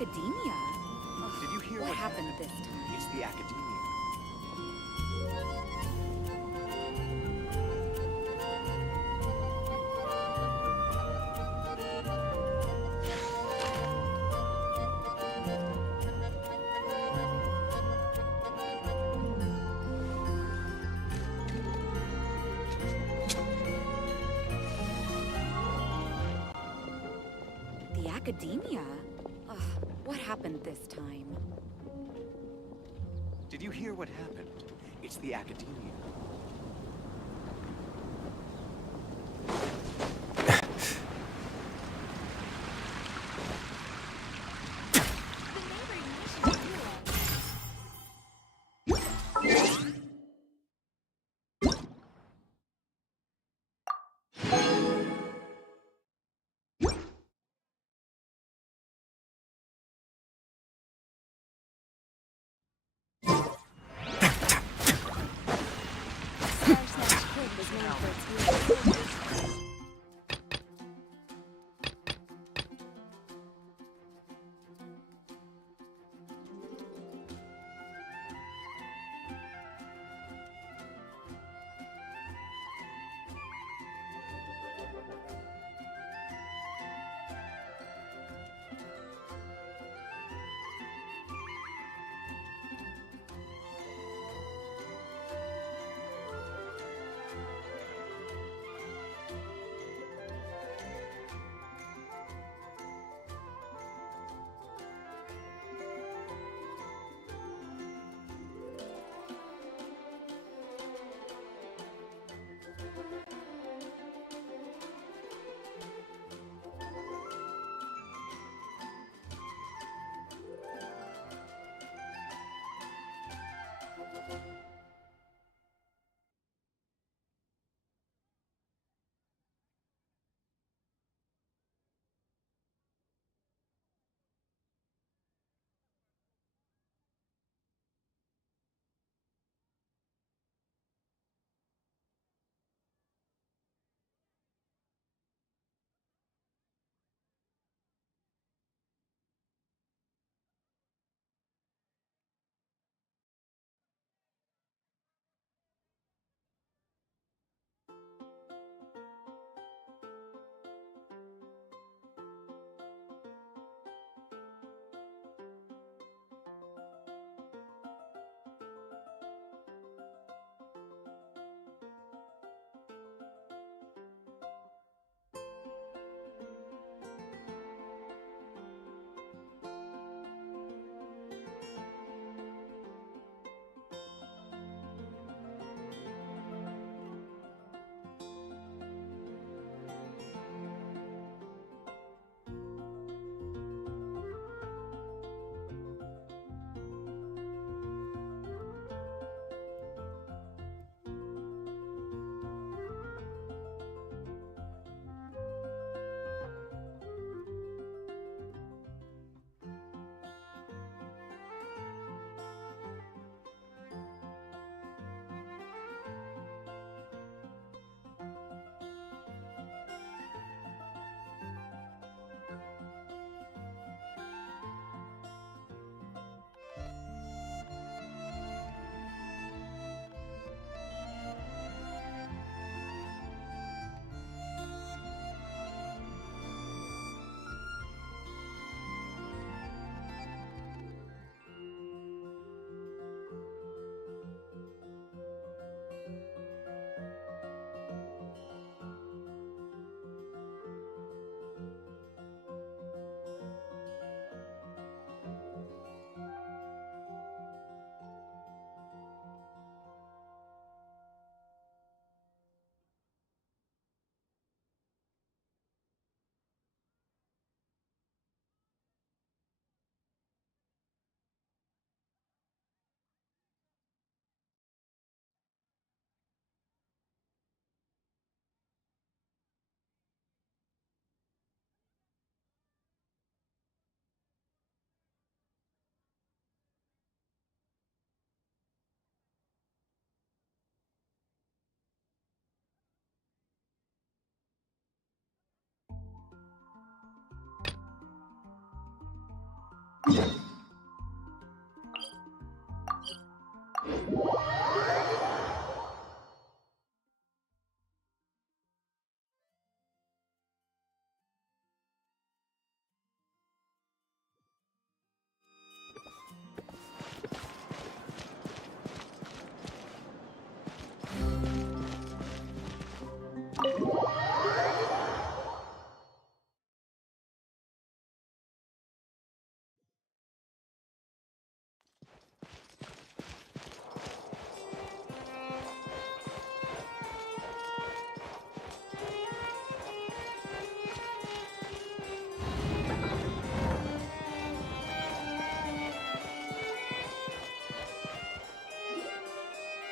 academia? Ugh, Did you hear what happened this time? It's the academia. The academia? Ugh, what happened this time? Did you hear what happened? It's the academia.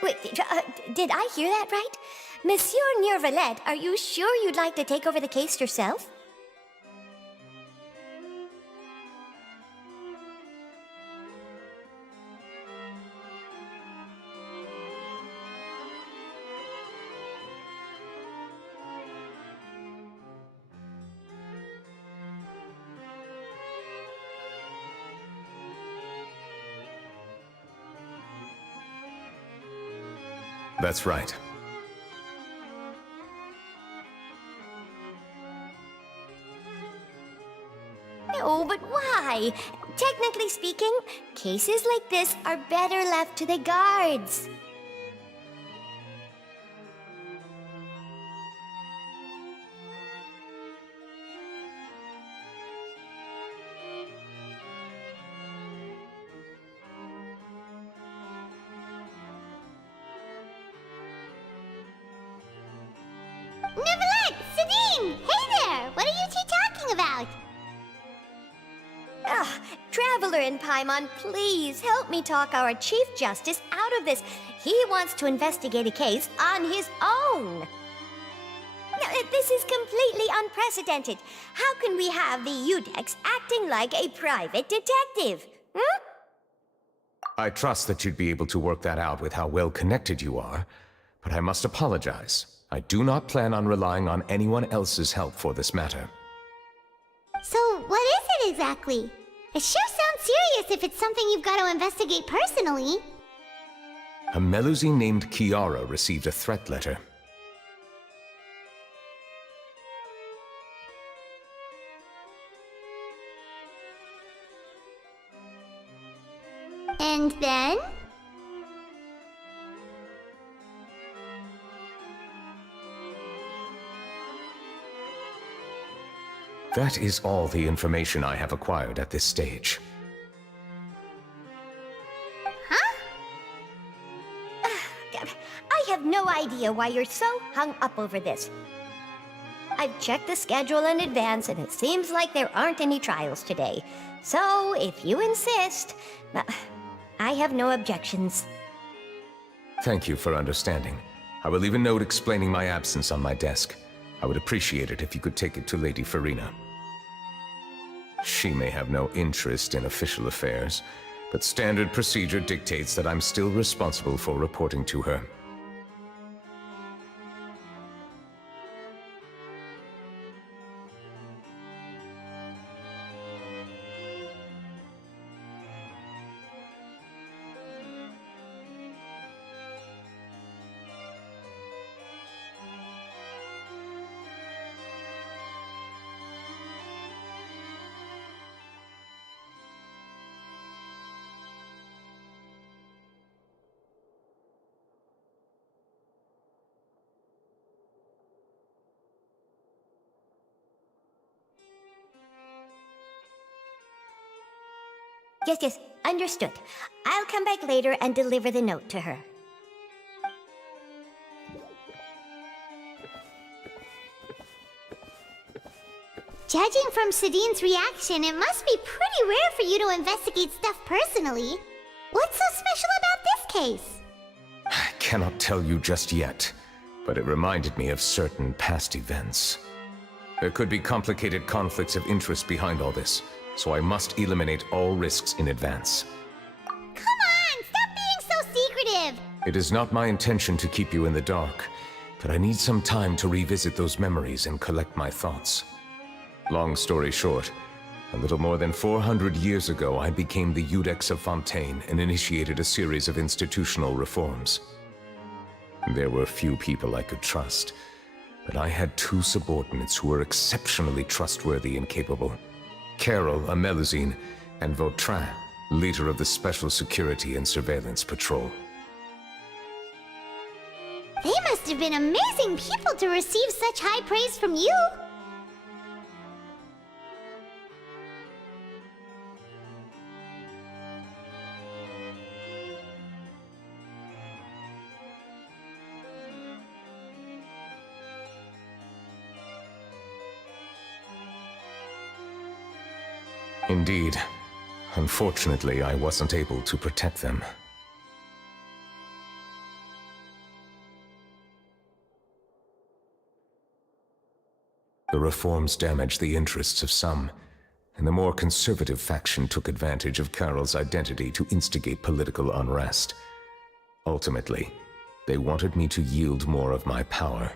Wait, did I hear that right? Monsieur Neurvalet, are you sure you'd like to take over the case yourself? That's right. No, but why? Technically speaking, cases like this are better left to the guards. Neverland! Sabine! Hey there! What are you two talking about? Traveler in Paimon, please help me talk our Chief Justice out of this. He wants to investigate a case on his own. Now, this is completely unprecedented. How can we have the Udex acting like a private detective? Hmm? I trust that you'd be able to work that out with how well connected you are, but I must apologize. I do not plan on relying on anyone else's help for this matter. So, what is it exactly? It sure sounds serious if it's something you've got to investigate personally. A Melusi named Kiara received a threat letter. And then? That is all the information I have acquired at this stage. I have no idea why you're so hung up over this. I've checked the schedule in advance, and it seems like there aren't any trials today. So, if you insist, I have no objections. Thank you for understanding. I will leave a note explaining my absence on my desk. I would appreciate it if you could take it to Lady Farina. She may have no interest in official affairs, but standard procedure dictates that I'm still responsible for reporting to her. Yes, understood. I'll come back later and deliver the note to her. Judging from Sadine's reaction, it must be pretty rare for you to investigate stuff personally. What's so special about this case? I cannot tell you just yet, but it reminded me of certain past events. There could be complicated conflicts of interest behind all this, so I must eliminate all risks in advance. Come on! Stop being so secretive! It is not my intention to keep you in the dark, but I need some time to revisit those memories and collect my thoughts. Long story short, A little more than 400 years ago, I became the Iudex of Fontaine and initiated a series of institutional reforms. There were few people I could trust, but I had two subordinates who were exceptionally trustworthy and capable. Carol, a Melusine, and Vautrin, leader of the Special Security and Surveillance Patrol. They must have been amazing people to receive such high praise from you. Indeed. Unfortunately, I wasn't able to protect them. The reforms damaged the interests of some, and the more conservative faction took advantage of Carol's identity to instigate political unrest. Ultimately, they wanted me to yield more of my power.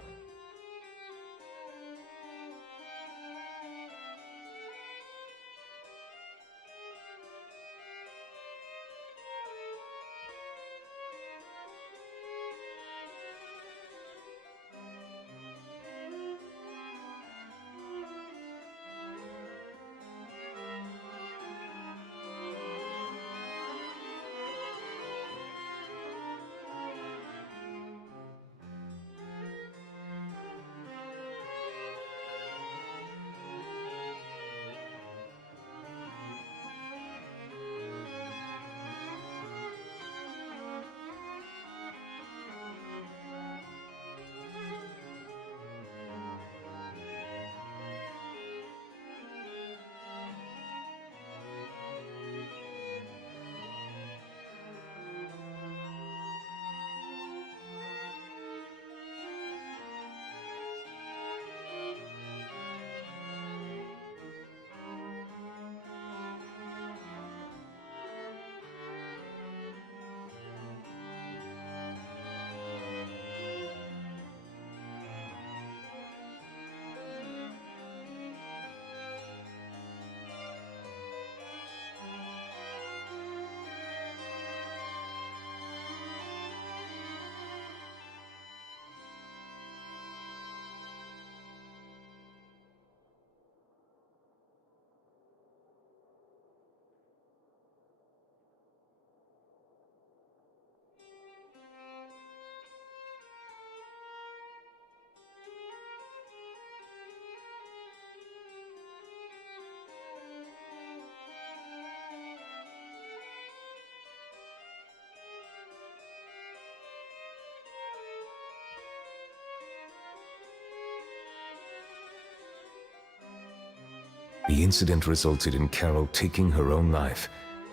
The incident resulted in Carol taking her own life,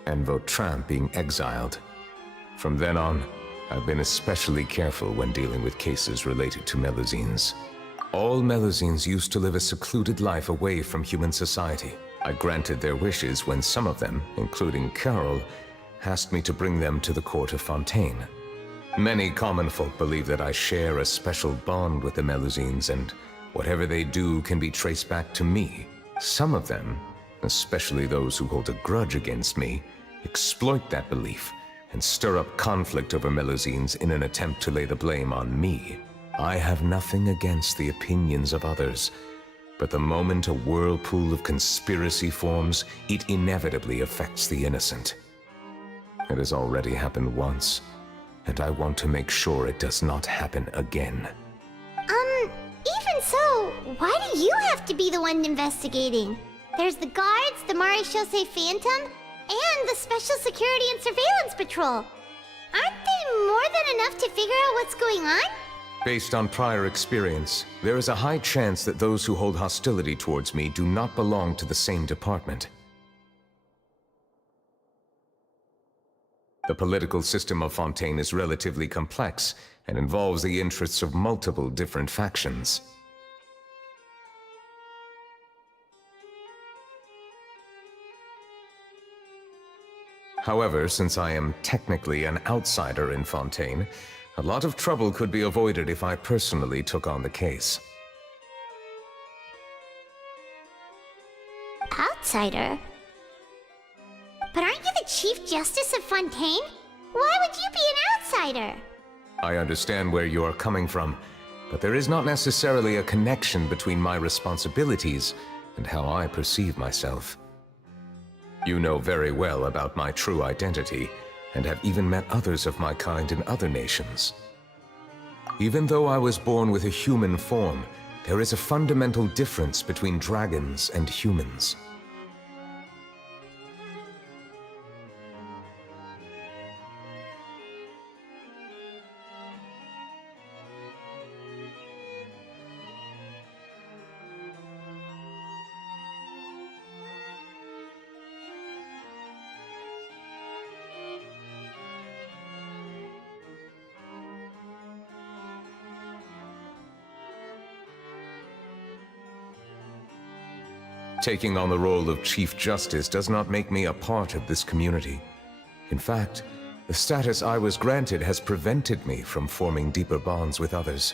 and Vautrin being exiled. From then on, I've been especially careful when dealing with cases related to Melusines. All Melusines used to live a secluded life away from human society. I granted their wishes when some of them, including Carol, asked me to bring them to the court of Fontaine. Many common folk believe that I share a special bond with the Melusines, and whatever they do can be traced back to me. Some of them, especially those who hold a grudge against me, exploit that belief and stir up conflict over Melusines in an attempt to lay the blame on me. I have nothing against the opinions of others, but the moment a whirlpool of conspiracy forms, it inevitably affects the innocent. It has already happened once, and I want to make sure it does not happen again. Even so, why do you have to be the one investigating? There's the guards, the Maréchaussée Phantom, and the Special Security and Surveillance Patrol. Aren't they more than enough to figure out what's going on? Based on prior experience, there is a high chance that those who hold hostility towards me do not belong to the same department. The political system of Fontaine is relatively complex and involves the interests of multiple different factions. However, since I am technically an outsider in Fontaine, a lot of trouble could be avoided if I personally took on the case. Outsider? outsider. But aren't you the Chief Justice of Fontaine? Why would you be an outsider? I understand where you are coming from, but there is not necessarily a connection between my responsibilities and how I perceive myself. You know very well about my true identity, and have even met others of my kind in other nations. Even though I was born with a human form, there is a fundamental difference between dragons and humans. Taking on the role of Chief Justice does not make me a part of this community. In fact, the status I was granted has prevented me from forming deeper bonds with others.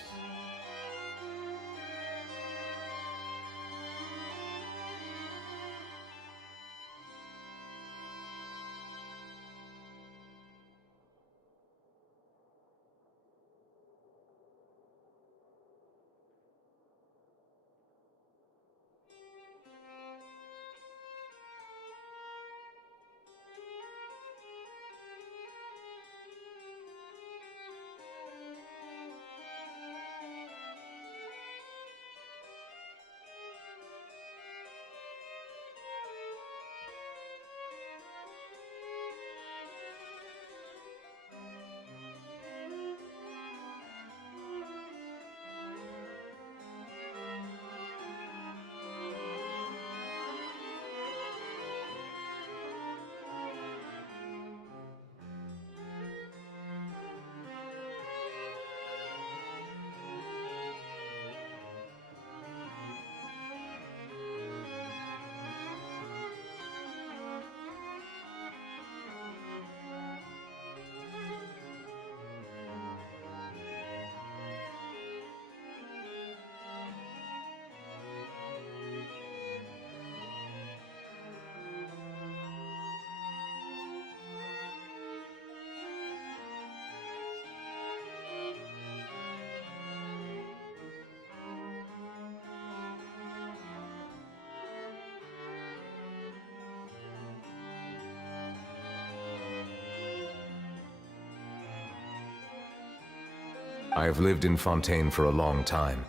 I have lived in Fontaine for a long time,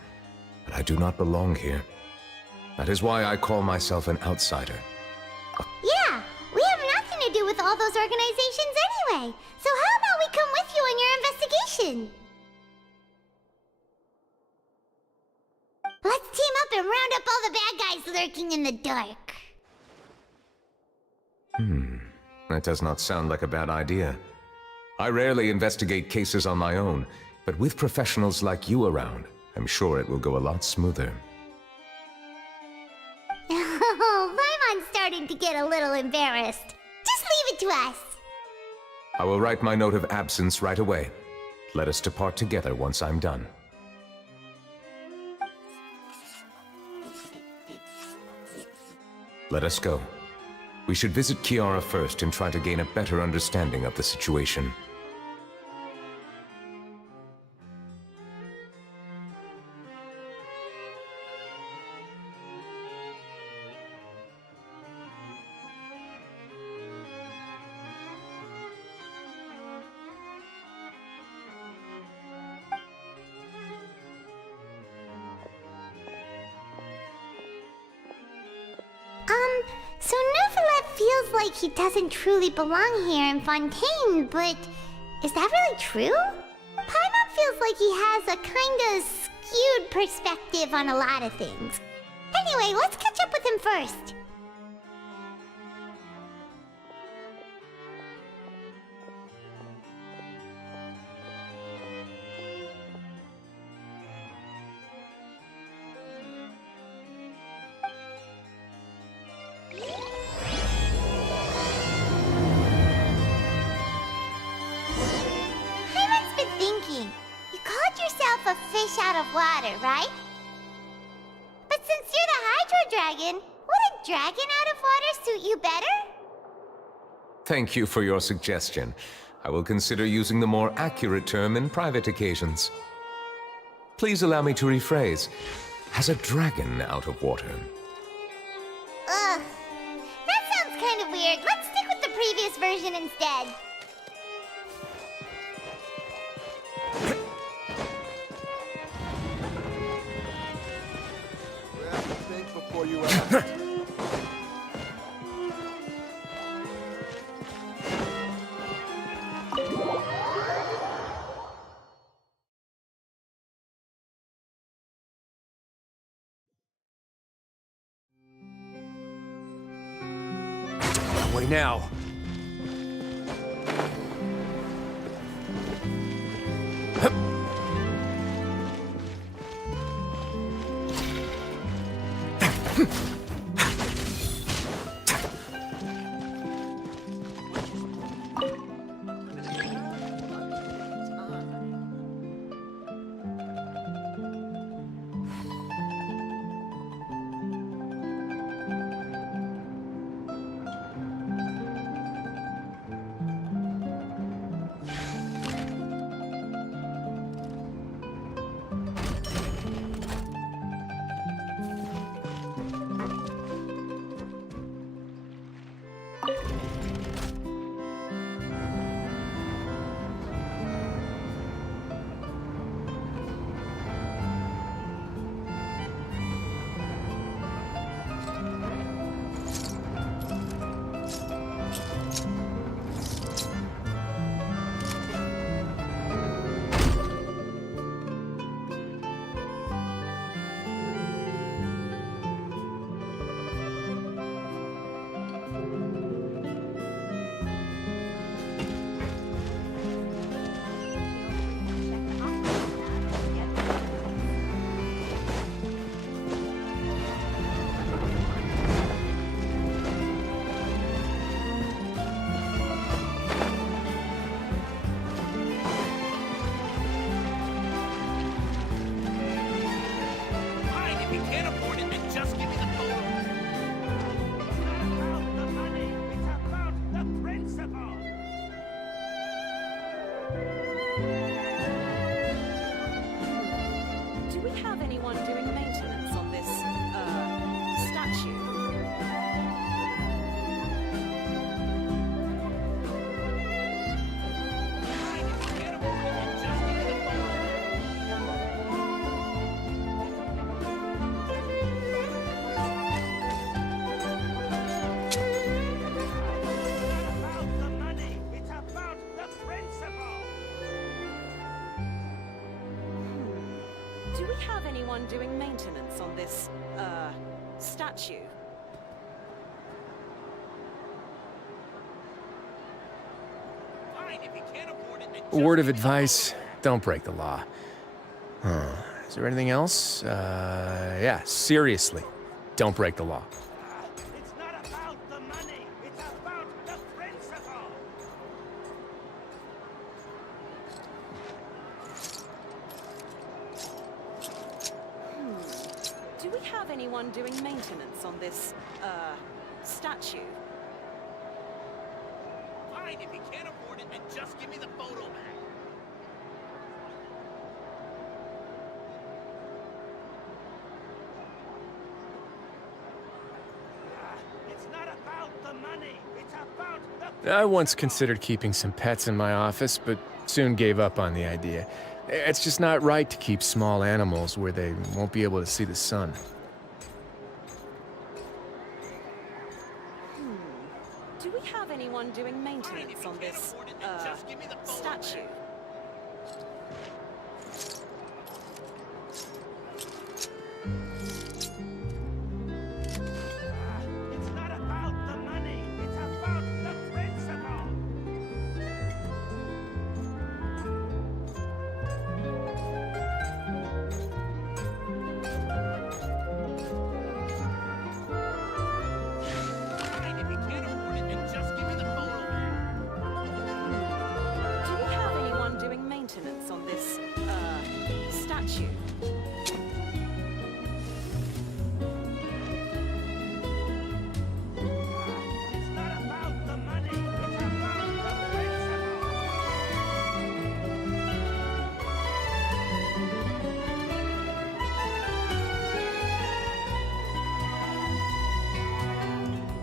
but I do not belong here. That is why I call myself an outsider. Yeah, we have nothing to do with all those organizations anyway. So how about we come with you on your investigation? Let's team up and round up all the bad guys lurking in the dark. That does not sound like a bad idea. I rarely investigate cases on my own, but with professionals like you around, I'm sure it will go a lot smoother. Oh, Paimon's starting to get a little embarrassed. Just leave it to us. I will write my note of absence right away. Let us depart together once I'm done. Let us go. We should visit Kiara first and try to gain a better understanding of the situation. So Neuvillette feels like he doesn't truly belong here in Fontaine, but is that really true? Paimon feels like he has a kinda skewed perspective on a lot of things. Anyway, let's catch up with him first. A fish out of water, right? But since you're the Hydro Dragon, what a dragon out of water suit you better? Thank you for your suggestion. I will consider using the more accurate term in private occasions. Please allow me to rephrase. Has a dragon out of water? Ugh. That sounds kind of weird. Let's stick with the previous version instead. Think before you act. That way now. Do we have anyone doing maintenance on this, statue? Do we have anyone doing maintenance on this, statue? A word of advice, don't break the law. Is there anything else? Yeah, seriously, don't break the law. It's not about the money. It's about the principle. Do we have anyone doing maintenance on this, statue? Fine, if you can't afford it, then just give me the photo back. It's not about the money. It's about the... I once considered keeping some pets in my office, but soon gave up on the idea. It's just not right to keep small animals where they won't be able to see the sun. Do we have anyone doing maintenance on this, statue? It's not about the money. It's about the principle. Fine, if you can't afford it, then just give me the photo back. Do we have anyone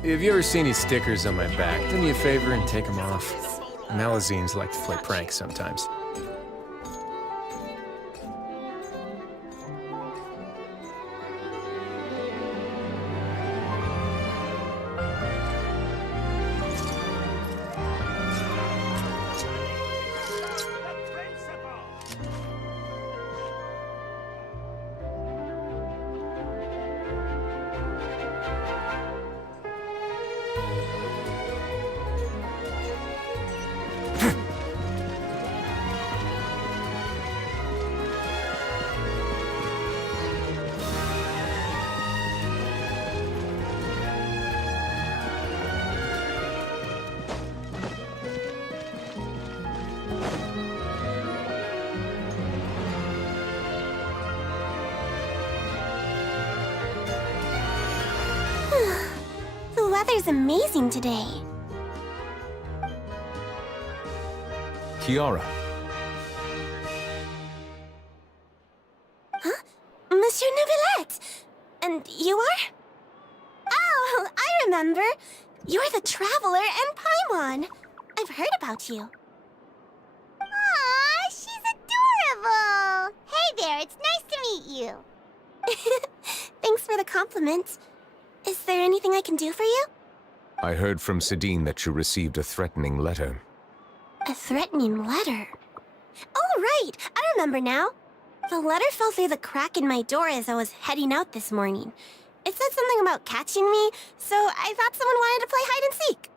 If you ever see any stickers on my back, do me a favor and take them off. Malazines like to play pranks sometimes. The principal! The weather's amazing today. Kiara, Monsieur Neuvillette! And you are? Oh, I remember. You're the Traveler and Paimon. I've heard about you. Aw, she's adorable! Hey there, it's nice to meet you. Thanks for the compliment. Is there anything I can do for you? I heard from Sidine that you received a threatening letter. A threatening letter? Oh, right! I remember now. The letter fell through the crack in my door as I was heading out this morning. It said something about catching me, so I thought someone wanted to play hide and seek.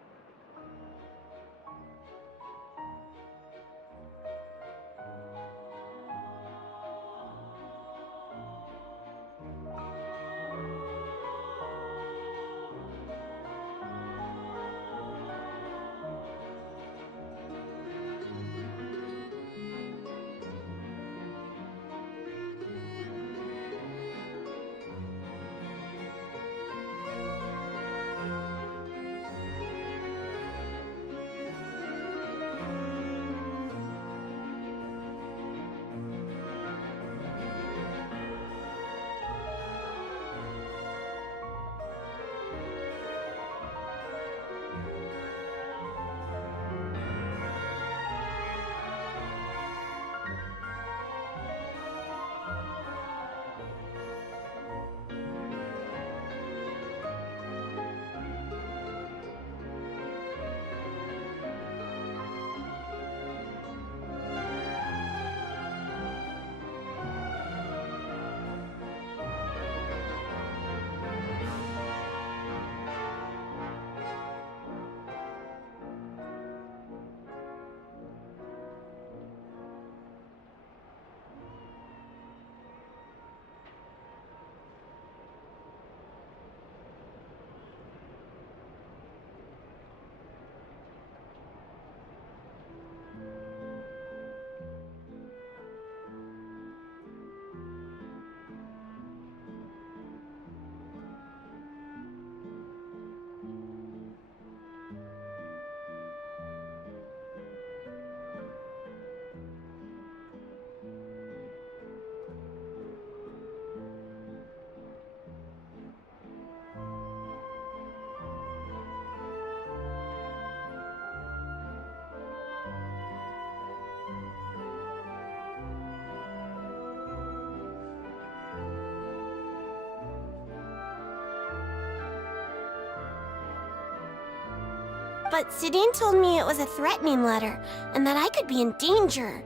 But Sidine told me it was a threatening letter, and that I could be in danger.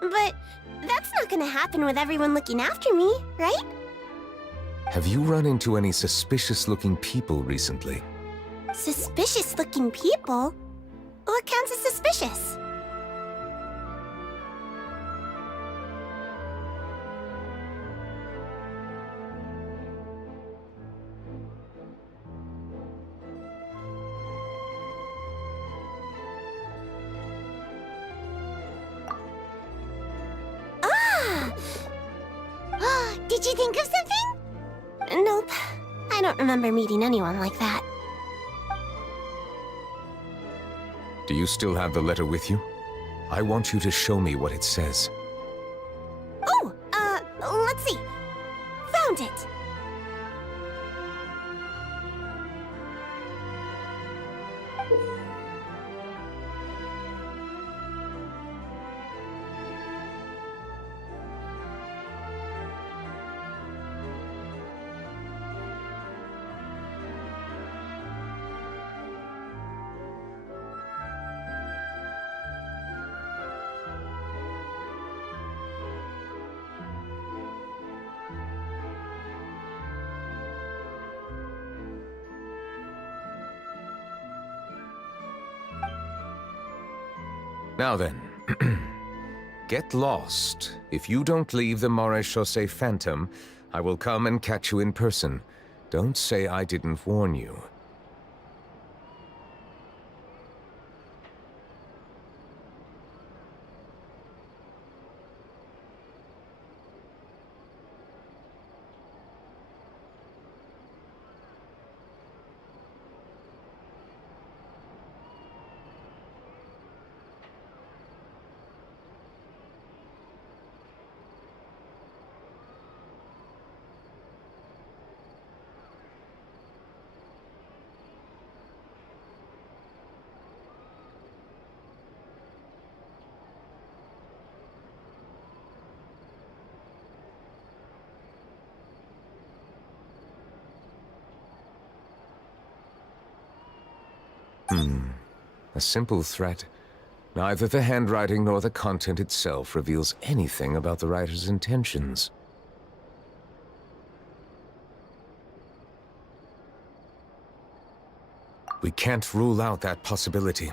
But that's not gonna happen with everyone looking after me, right? Have you run into any suspicious-looking people recently? Suspicious-looking people? What counts as suspicious? Did you think of something? Nope. I don't remember meeting anyone like that. Do you still have the letter with you? I want you to show me what it says. Oh, let's see. Found it. Now then, get lost. If you don't leave the Maréchaussée Phantom, I will come and catch you in person. Don't say I didn't warn you. A simple threat. Neither the handwriting nor the content itself reveals anything about the writer's intentions. We can't rule out that possibility.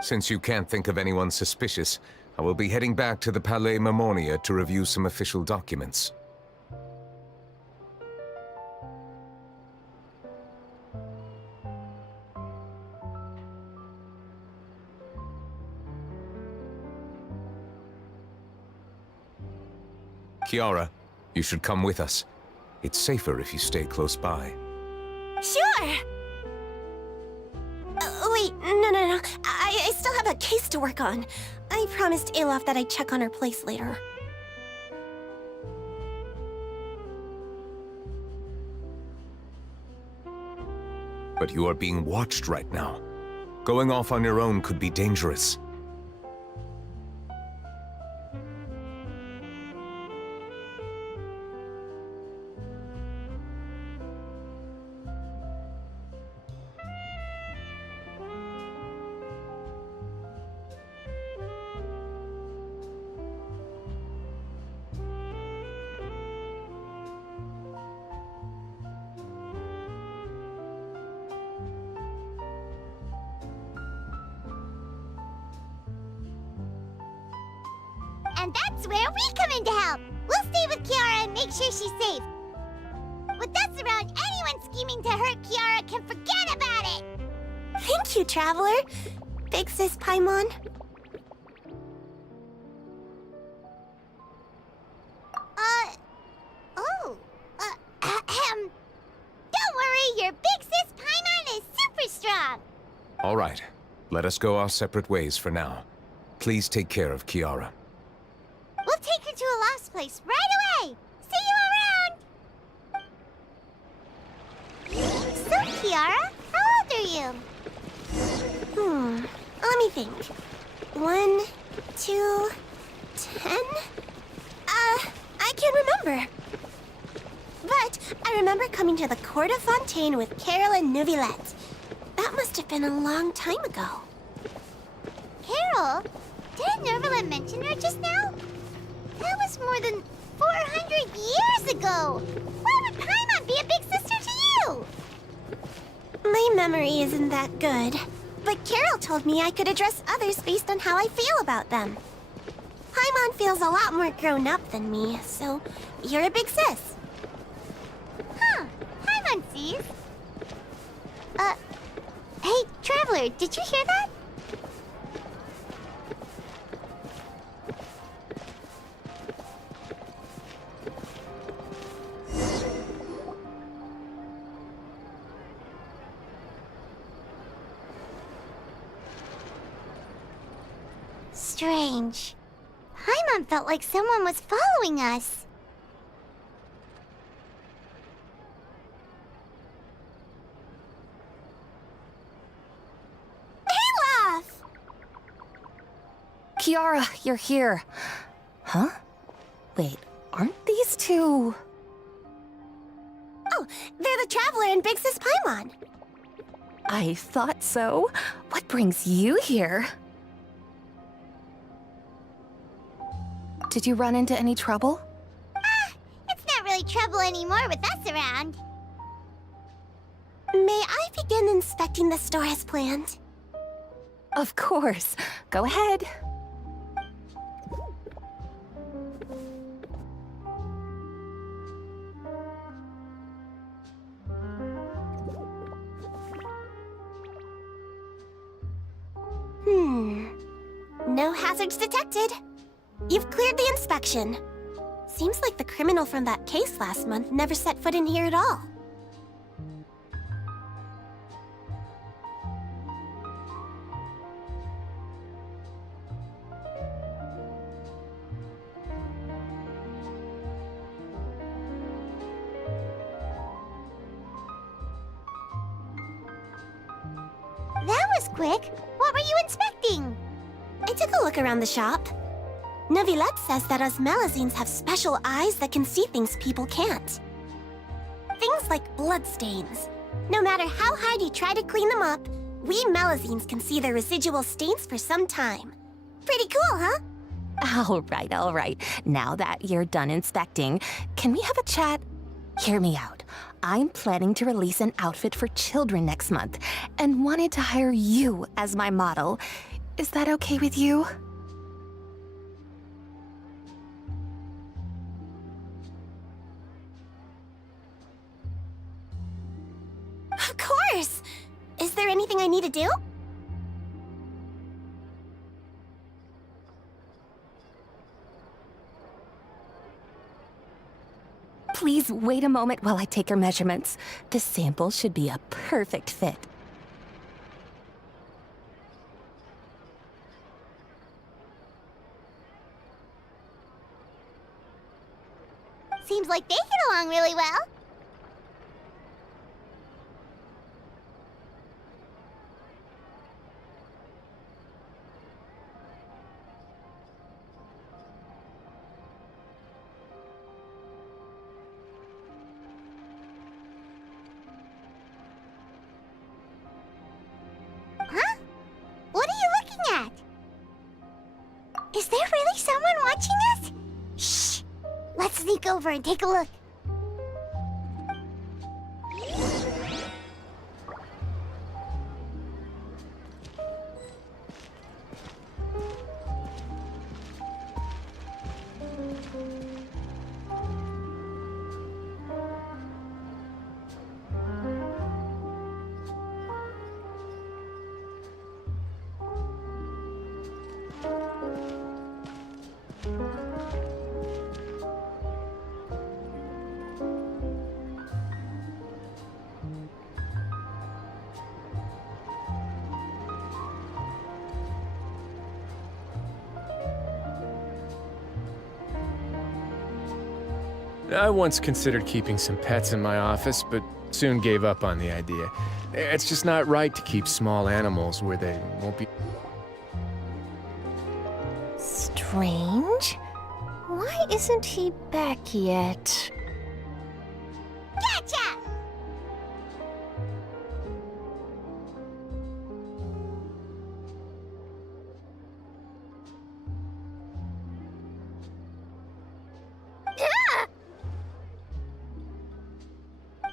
Since you can't think of anyone suspicious, I will be heading back to the Palais Mermonia to review some official documents. Kiara, you should come with us. It's safer if you stay close by. Sure! Wait, no. I still have a case to work on. I promised Alof that I'd check on her place later. But you are being watched right now. Going off on your own could be dangerous. And that's where we come in to help. We'll stay with Kiara and make sure she's safe. With us around, anyone scheming to hurt Kiara can forget about it. Thank you, Traveler. Big Sis Paimon. Don't worry, your Big Sis Paimon is super strong. All right, let us go our separate ways for now. Please take care of Kiara. We'll take her to a lost place right away. See you around. So, Kiara, how old are you? Let me think. 1, 2, 10? I can't remember. But I remember coming to the Court of Fontaine with Carol and Neuvillette. That must have been a long time ago. Carol? Didn't Neuvillette mention her just now? That was more than 400 years ago. Why would Paimon be a big sister to you? My memory isn't that good. But Carol told me I could address others based on how I feel about them. Paimon feels a lot more grown up than me, so you're a big sis. Huh. Paimon sees. Hey, Traveler, did you hear that? Strange. Paimon felt like someone was following. following us. Kiara, you're here. Huh? Wait, aren't these two... Oh, they're the Traveler and Big Sis Paimon. I thought so. What brings you here? Did you run into any trouble? It's not really trouble anymore with us around. May I begin inspecting the store as planned? Of course. Go ahead. No hazards detected. You've cleared the inspection. Seems like the criminal from that case last month never set foot in here at all. That was quick. What were you inspecting? I took a look around the shop. Neuvillette says that us Melazines have special eyes that can see things people can't. Things like bloodstains. No matter how hard you try to clean them up, we Melazines can see their residual stains for some time. Pretty cool, huh? All right. Now that you're done inspecting, can we have a chat? Hear me out. I'm planning to release an outfit for children next month and wanted to hire you as my model. Is that okay with you? Of course! Is there anything I need to do? Please wait a moment while I take your measurements. The sample should be a perfect fit. Seems like they get along really well. Huh? What are you looking at? Is there really someone watching us? Shh! Let's sneak over and take a look. I once considered keeping some pets in my office, but soon gave up on the idea. It's just not right to keep small animals where they won't be... Strange. Why isn't he back yet? Gotcha!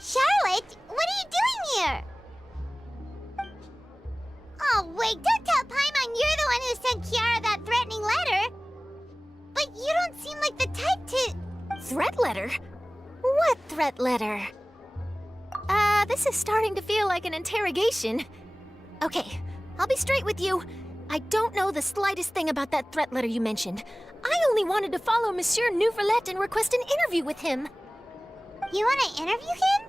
Charlotte, what are you doing here? Oh, wait, don't tell Paimon you're the one who sent Kiara that threatening letter. But you don't seem like the type to... Threat letter? What threat letter? This is starting to feel like an interrogation. Okay, I'll be straight with you. I don't know the slightest thing about that threat letter you mentioned. I only wanted to follow Monsieur Neuvillette and request an interview with him. You want to interview him?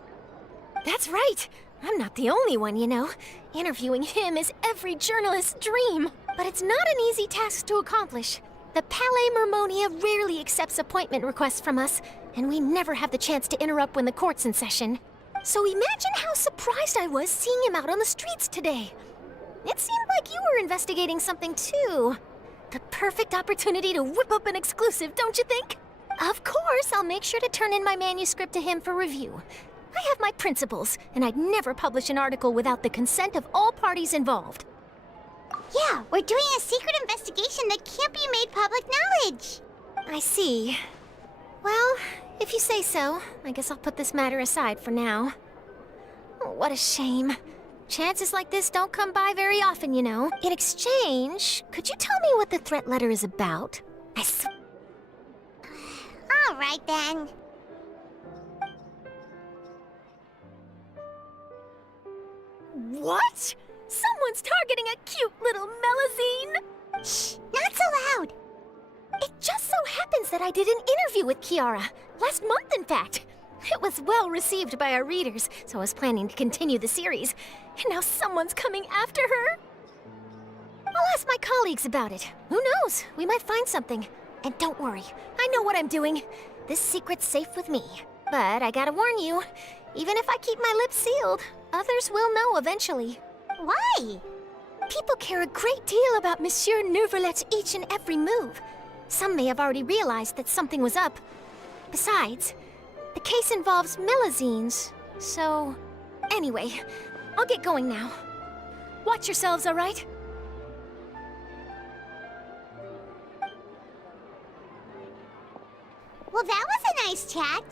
That's right. I'm not the only one, you know. Interviewing him is every journalist's dream. But it's not an easy task to accomplish. The Palais Mermonia rarely accepts appointment requests from us, and we never have the chance to interrupt when the court's in session. So imagine how surprised I was seeing him out on the streets today. It seemed like you were investigating something too. The perfect opportunity to whip up an exclusive, don't you think? Of course, I'll make sure to turn in my manuscript to him for review. I have my principles, and I'd never publish an article without the consent of all parties involved. Yeah, we're doing a secret investigation that can't be made public knowledge. I see. Well, if you say so, I guess I'll put this matter aside for now. Oh, what a shame. Chances like this don't come by very often, you know. In exchange, could you tell me what the threat letter is about? All right, then. What? Someone's targeting a cute little Melazine? Shh, not so loud. It just so happens that I did an interview with Kiara. Last month, in fact. It was well received by our readers, so I was planning to continue the series. And now someone's coming after her? I'll ask my colleagues about it. Who knows? We might find something. And don't worry, I know what I'm doing. This secret's safe with me. But I gotta warn you, even if I keep my lips sealed, others will know eventually. Why? People care a great deal about Monsieur Neuvrelet's each and every move. Some may have already realized that something was up. Besides, the case involves Melazines, so... Anyway, I'll get going now. Watch yourselves, all right? Well, that was a nice chat.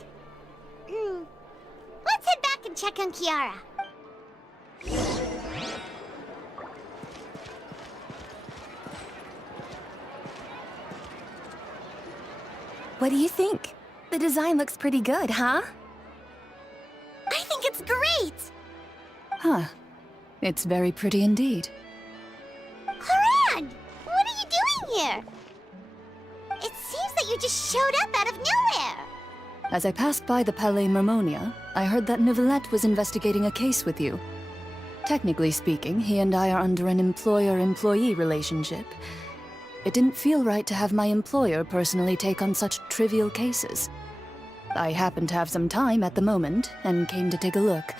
Let's head back and check on Kiara. What do you think? The design looks pretty good, huh? I think it's great! Huh. It's very pretty indeed. Haran! What are you doing here? It seems that you just showed up out of nowhere. As I passed by the Palais Mermonia, I heard that Neuvillette was investigating a case with you. Technically speaking, he and I are under an employer-employee relationship. It didn't feel right to have my employer personally take on such trivial cases. I happen to have some time at the moment, and came to take a look.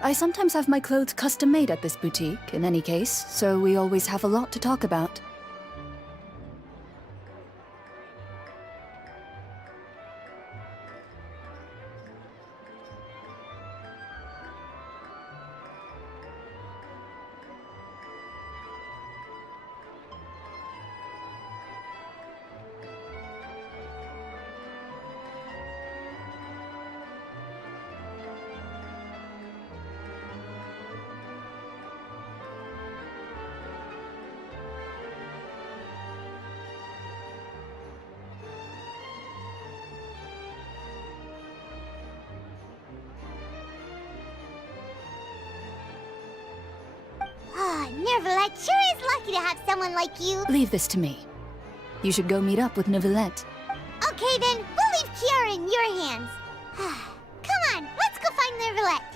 I sometimes have my clothes custom-made at this boutique, in any case, so we always have a lot to talk about. Neuvillette sure is lucky to have someone like you. Leave this to me. You should go meet up with Neuvillette. Okay, then, we'll leave Kiara in your hands. Come on, let's go find Neuvillette.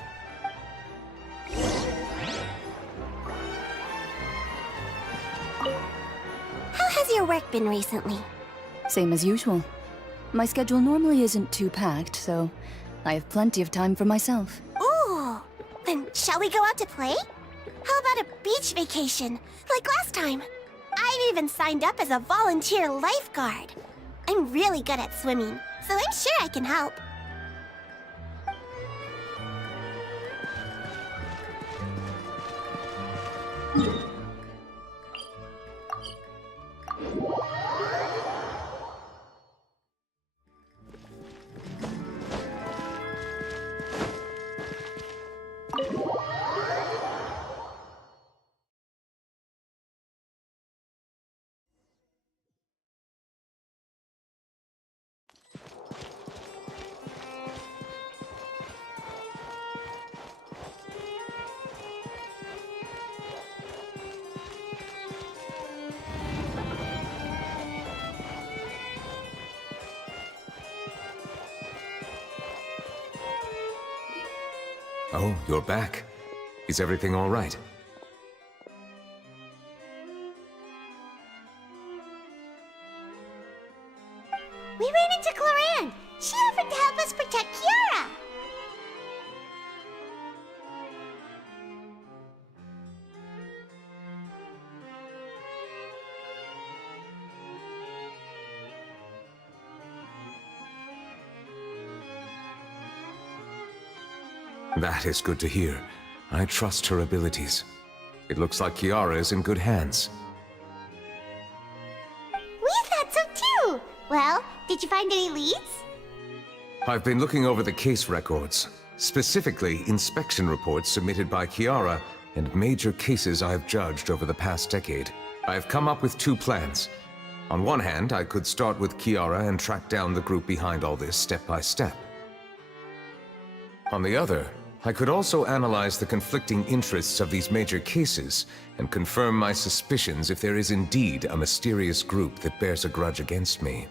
How has your work been recently? Same as usual. My schedule normally isn't too packed, so I have plenty of time for myself. Ooh! Then shall we go out to play? How about a beach vacation, like last time? I've even signed up as a volunteer lifeguard. I'm really good at swimming, so I'm sure I can help. Oh, you're back. Is everything all right? We ran into Cloran. She offered to help us protect Kiara. That is good to hear. I trust her abilities. It looks like Kiara is in good hands. We thought so too! Well, did you find any leads? I've been looking over the case records, specifically inspection reports submitted by Kiara and major cases I've judged over the past decade. I have come up with two plans. On one hand, I could start with Kiara and track down the group behind all this step by step. On the other, I could also analyze the conflicting interests of these major cases and confirm my suspicions if there is indeed a mysterious group that bears a grudge against me.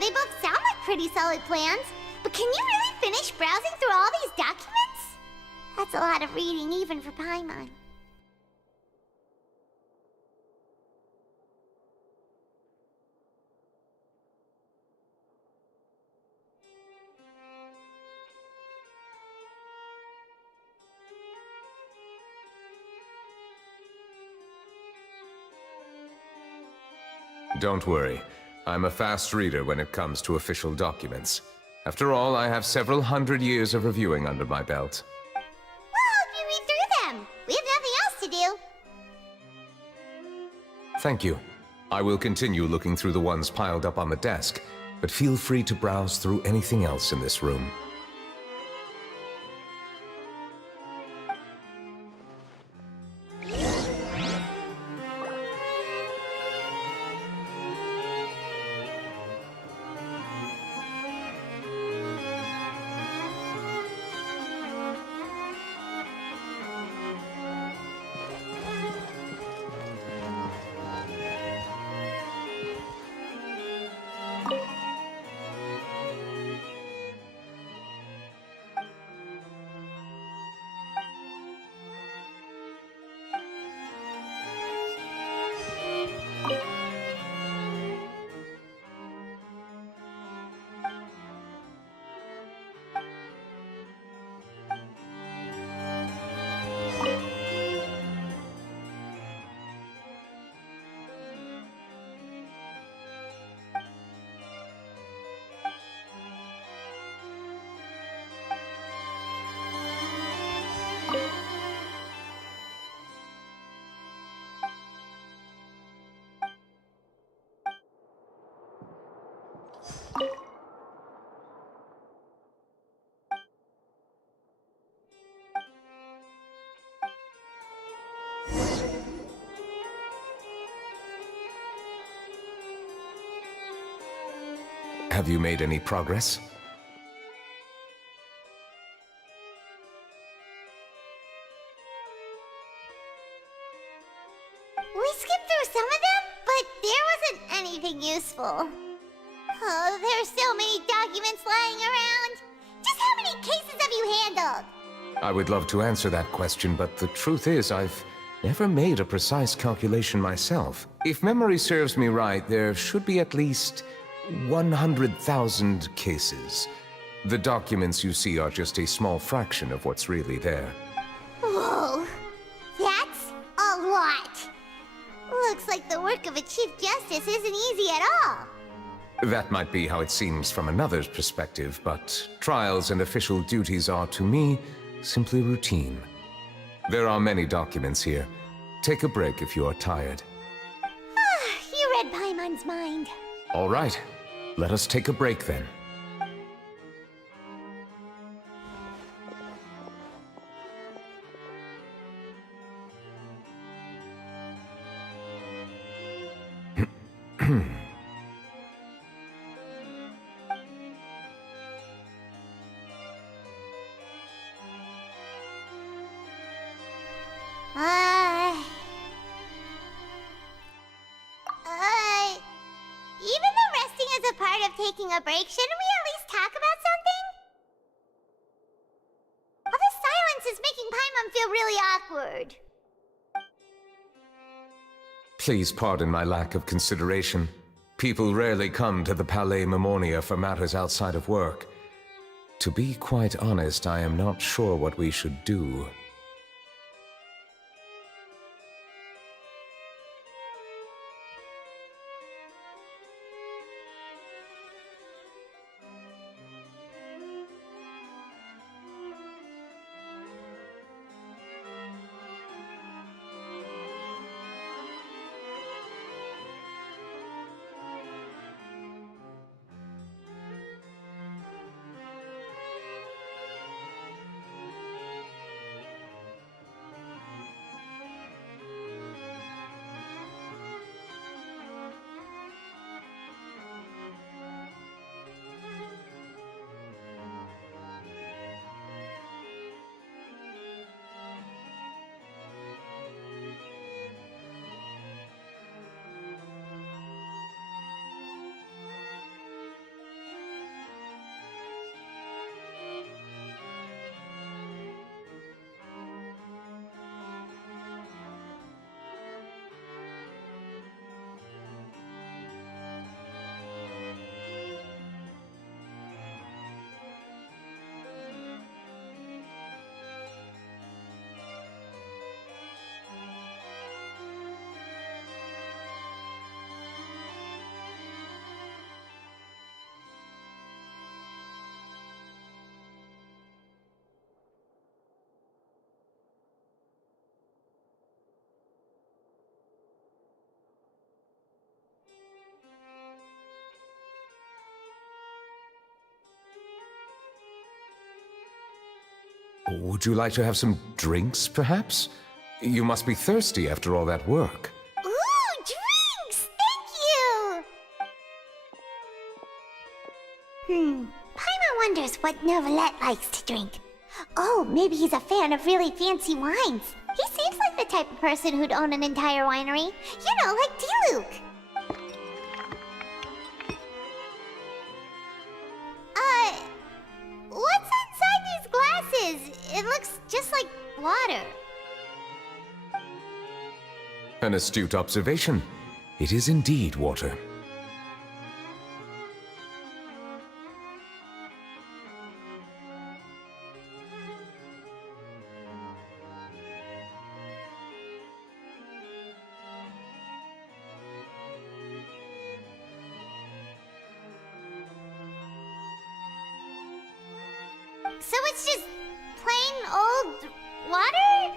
They both sound like pretty solid plans, but can you really finish browsing through all these documents? That's a lot of reading even for Paimon. Don't worry. I'm a fast reader when it comes to official documents. After all, I have several hundred years of reviewing under my belt. We'll help you read through them. We have nothing else to do. Thank you. I will continue looking through the ones piled up on the desk, but feel free to browse through anything else in this room. Have you made any progress? We skipped through some of them, but there wasn't anything useful. Oh, there's so many documents lying around. Just how many cases have you handled? I would love to answer that question, but the truth is I've never made a precise calculation myself. If memory serves me right, there should be at least 100,000 cases. The documents you see are just a small fraction of what's really there. Whoa, that's a lot. Looks like the work of a Chief Justice isn't easy at all. That might be how it seems from another's perspective, but trials and official duties are, to me, simply routine. There are many documents here. Take a break if you are tired. You read Paimon's mind. All right. Let us take a break then. Even though resting is a part of taking a break, shouldn't we at least talk about something? All this silence is making Paimon feel really awkward. Please pardon my lack of consideration. People rarely come to the Palais Mermonia for matters outside of work. To be quite honest, I am not sure what we should do. Would you like to have some drinks, perhaps? You must be thirsty after all that work. Ooh, drinks! Thank you! Paimon wonders what Novelette likes to drink. Oh, maybe he's a fan of really fancy wines. He seems like the type of person who'd own an entire winery. You know, like D-Luke. What's inside these glasses? It looks just like water. An astute observation. It is indeed water. So it's just plain old water?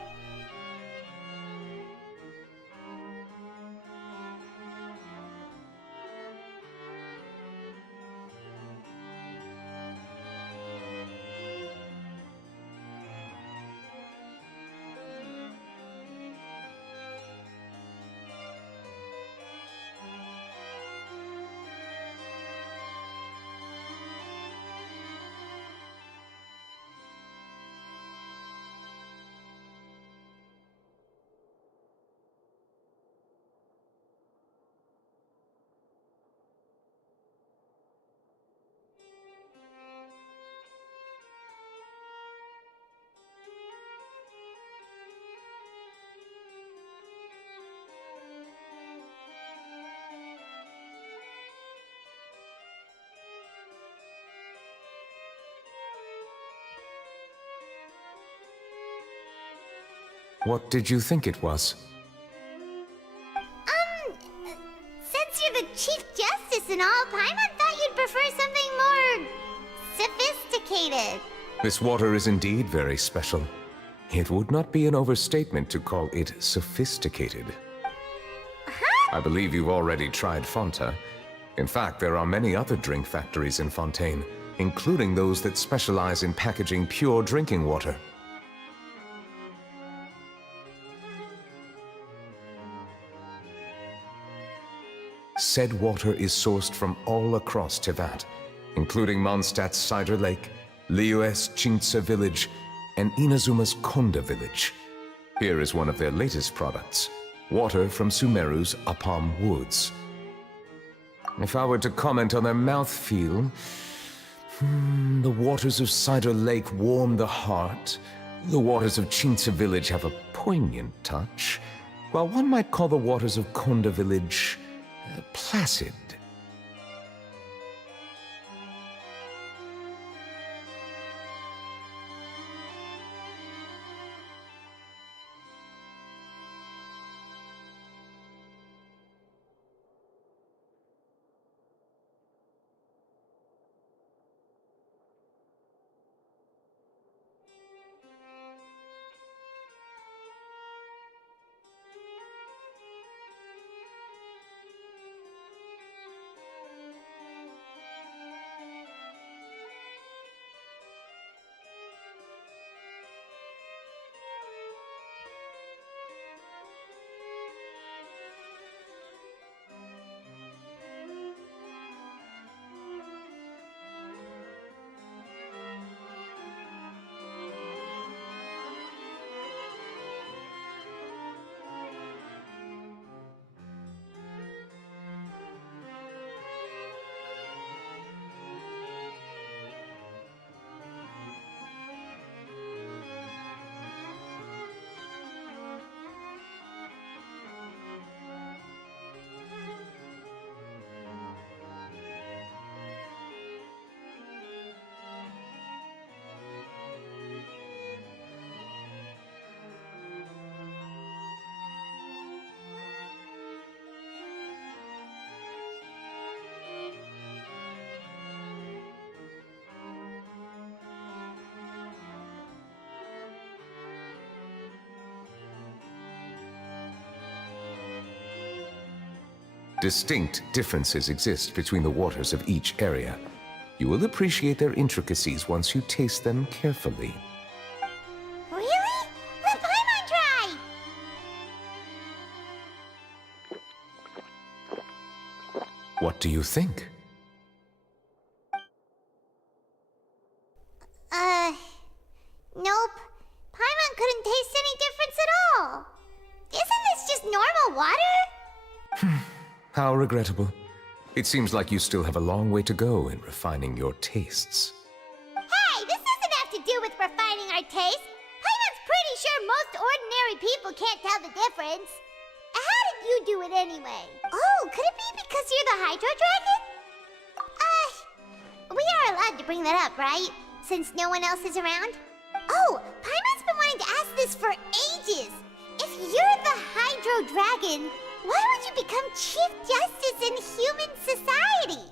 What did you think it was? Since you're the Chief Justice and all, Paimon thought you'd prefer something more sophisticated. This water is indeed very special. It would not be an overstatement to call it sophisticated. I believe you've already tried Fonta. In fact, there are many other drink factories in Fontaine, including those that specialize in packaging pure drinking water. Said water is sourced from all across Tevat, including Mondstadt's Cider Lake, Liyue's Chintsa village, and Inazuma's Konda village. Here is one of their latest products, water from Sumeru's Apam Woods. If I were to comment on their mouthfeel, the waters of Cider Lake warm the heart, the waters of Chintsa village have a poignant touch, while one might call the waters of Konda village placid. Distinct differences exist between the waters of each area. You will appreciate their intricacies once you taste them carefully. What do you think? Nope. Paimon couldn't taste any difference at all. Isn't this just normal water? How regrettable. It seems like you still have a long way to go in refining your tastes. Hey, this doesn't have to do with refining our taste. Paimon's pretty sure most ordinary people can't tell the difference. How did you do it anyway? Oh, could it be because you're the Hydro Dragon? We are allowed to bring that up, right? Since no one else is around? Oh, Paimon's been wanting to ask this for ages. If you're the Hydro Dragon, why would you become Chief Justice in human society?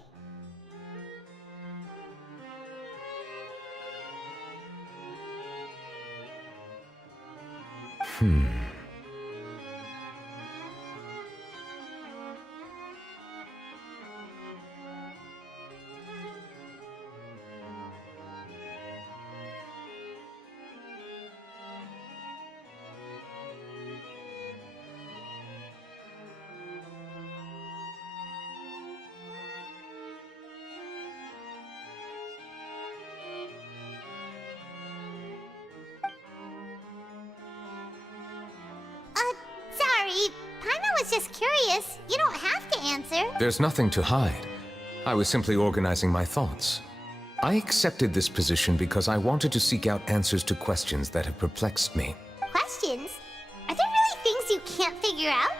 Sorry. Paimon was just curious. You don't have to answer. There's nothing to hide. I was simply organizing my thoughts. I accepted this position because I wanted to seek out answers to questions that have perplexed me. Questions? Are there really things you can't figure out?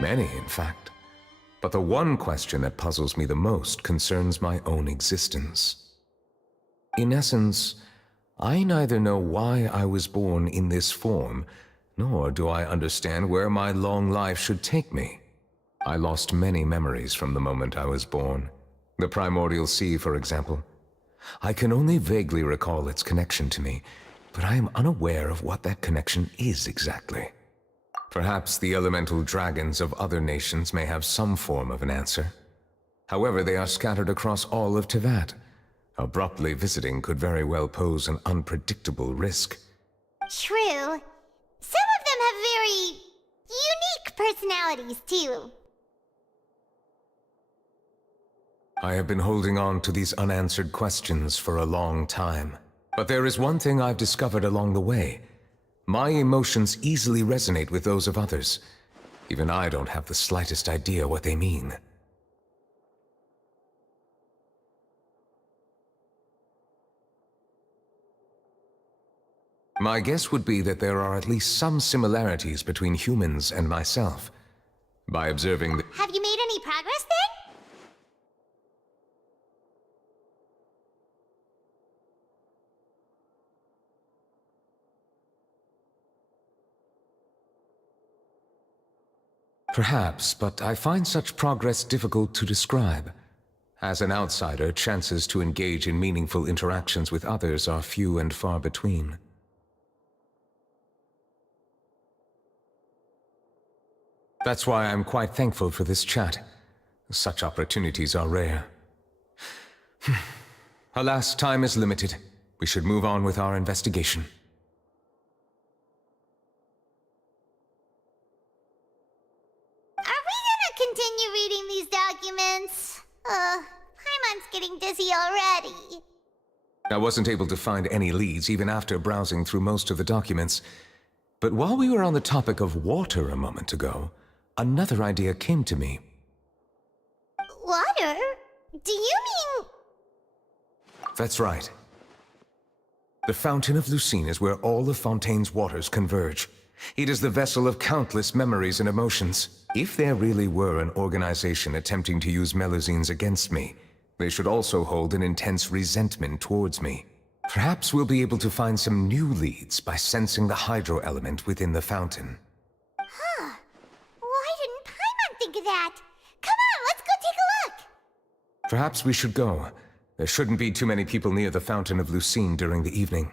Many, in fact. But the one question that puzzles me the most concerns my own existence. In essence, I neither know why I was born in this form, nor do I understand where my long life should take me. I lost many memories from the moment I was born. The primordial sea, for example. I can only vaguely recall its connection to me, but I am unaware of what that connection is exactly. Perhaps the elemental dragons of other nations may have some form of an answer. However, they are scattered across all of Tevat. Abruptly visiting could very well pose an unpredictable risk. True. Some of them have very unique personalities, too. I have been holding on to these unanswered questions for a long time. But there is one thing I've discovered along the way. My emotions easily resonate with those of others. Even I don't have the slightest idea what they mean. My guess would be that there are at least some similarities between humans and myself. By observing the... Have you made any progress then? Perhaps, but I find such progress difficult to describe. As an outsider, chances to engage in meaningful interactions with others are few and far between. That's why I'm quite thankful for this chat. Such opportunities are rare. Alas, time is limited. We should move on with our investigation. Are we gonna continue reading these documents? Paimon's getting dizzy already. I wasn't able to find any leads even after browsing through most of the documents. But while we were on the topic of water a moment ago, another idea came to me. Water? Do you mean... That's right. The Fountain of Lucine is where all of Fontaine's waters converge. It is the vessel of countless memories and emotions. If there really were an organization attempting to use Melusines against me, they should also hold an intense resentment towards me. Perhaps we'll be able to find some new leads by sensing the hydro element within the fountain. Huh. Why didn't Paimon think of that? Come on, let's go take a look! Perhaps we should go. There shouldn't be too many people near the Fountain of Lucine during the evening.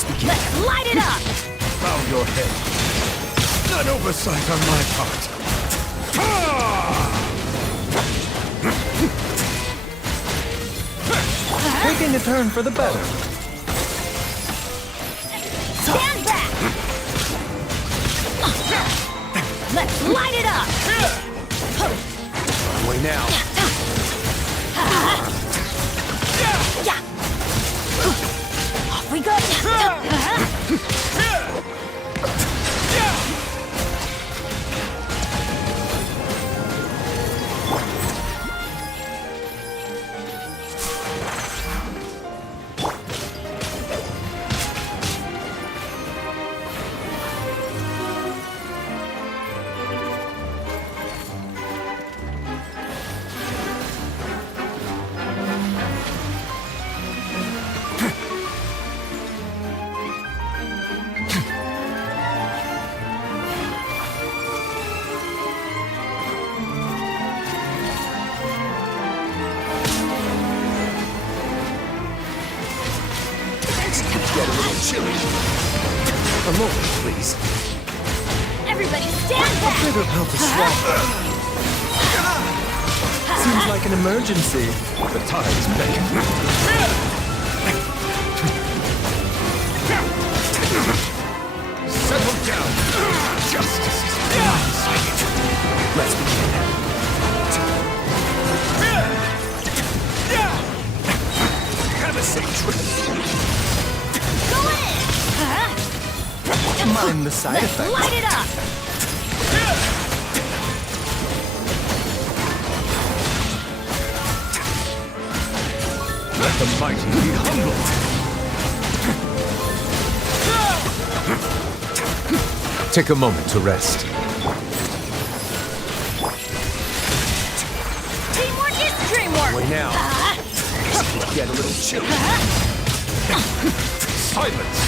Let's begin. Let's light it up! Bow your head. An oversight on my part. Taking a turn for the better. Stand back! Let's light it up! Way now. Off we go! Get a little chilly. A moment, please. Everybody stand A back! bit of help is swallowed. Seems like an emergency. The tide's beckoning. Settle down. Justice is blindsided. Let's begin. Have a safe trip. Go in! Mind the side effects. Light it up! Let the mighty be humbled. Take a moment to rest. Teamwork is dreamwork! Way now. Get a little chilly. Silence!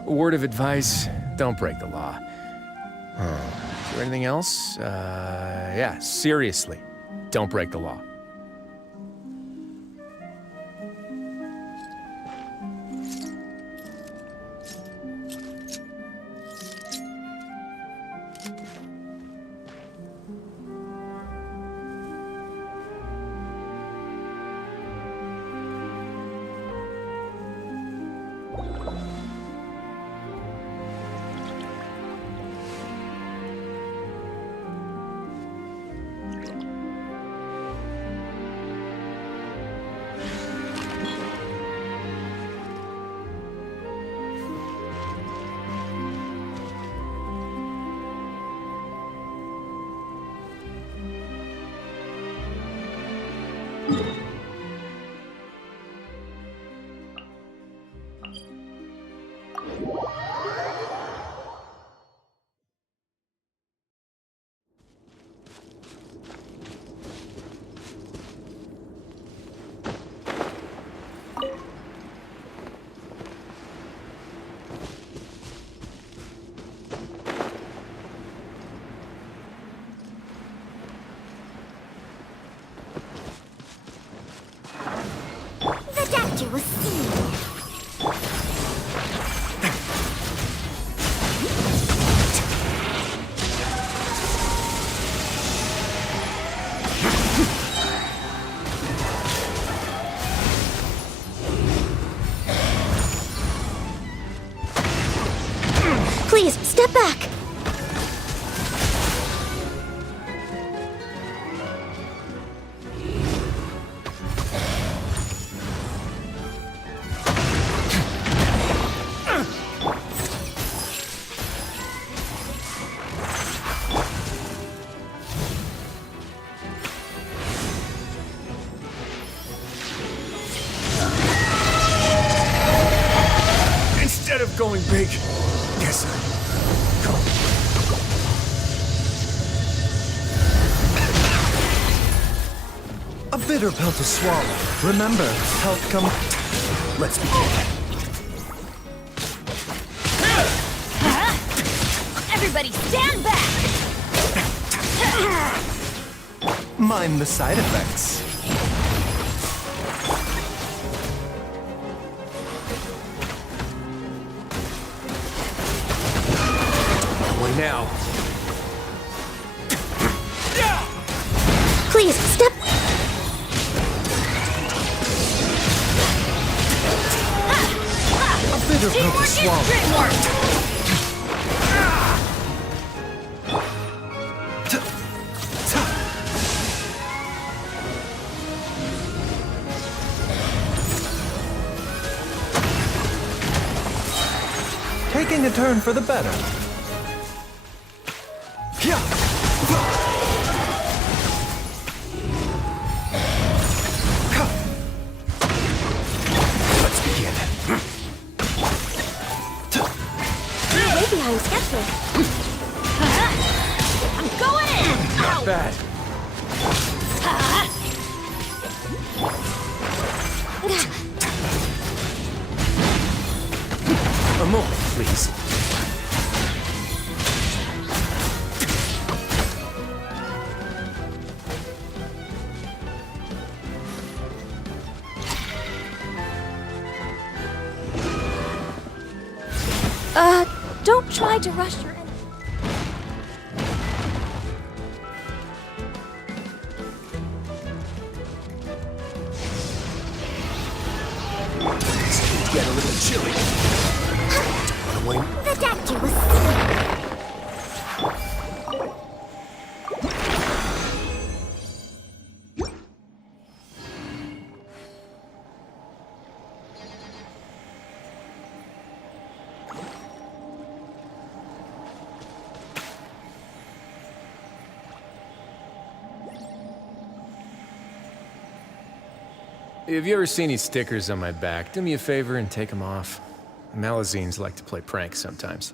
A word of advice, don't break the law. Is there anything else? Yeah, seriously, don't break the law. The doctor will see you. Please, step back! going big. Yes, sir. Go. A bitter pill to swallow. Remember, health comes. Let's begin. Everybody stand back! Mind the side effects. Wait now. Please, step... A bitter pill to swallow. Taking a turn for the better. Let's begin. Way behind schedule. I'm going in! Not bad. A moment, please. Don't try to rush your... Get a little chilly. Wait. The doctor was sick. Have you ever seen any stickers on my back? Do me a favor and take them off. Malazines like to play pranks sometimes.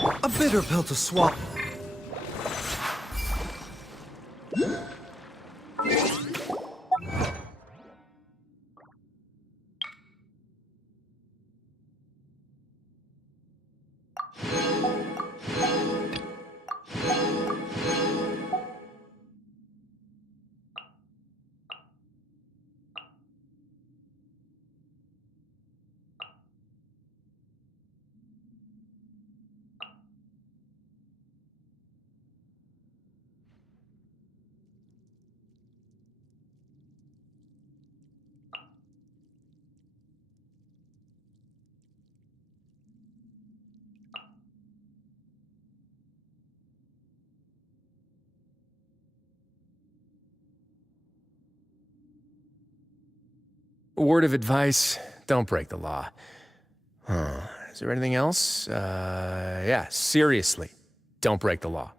A bitter pill to swallow. A word of advice, don't break the law. Is there anything else? Yeah, seriously, don't break the law.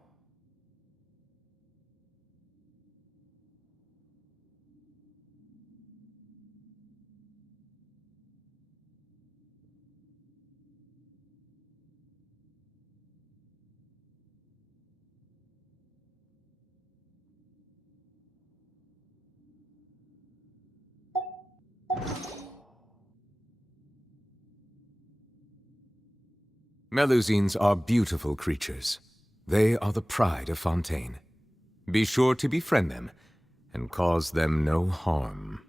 Melusines are beautiful creatures. They are the pride of Fontaine. Be sure to befriend them, and cause them no harm.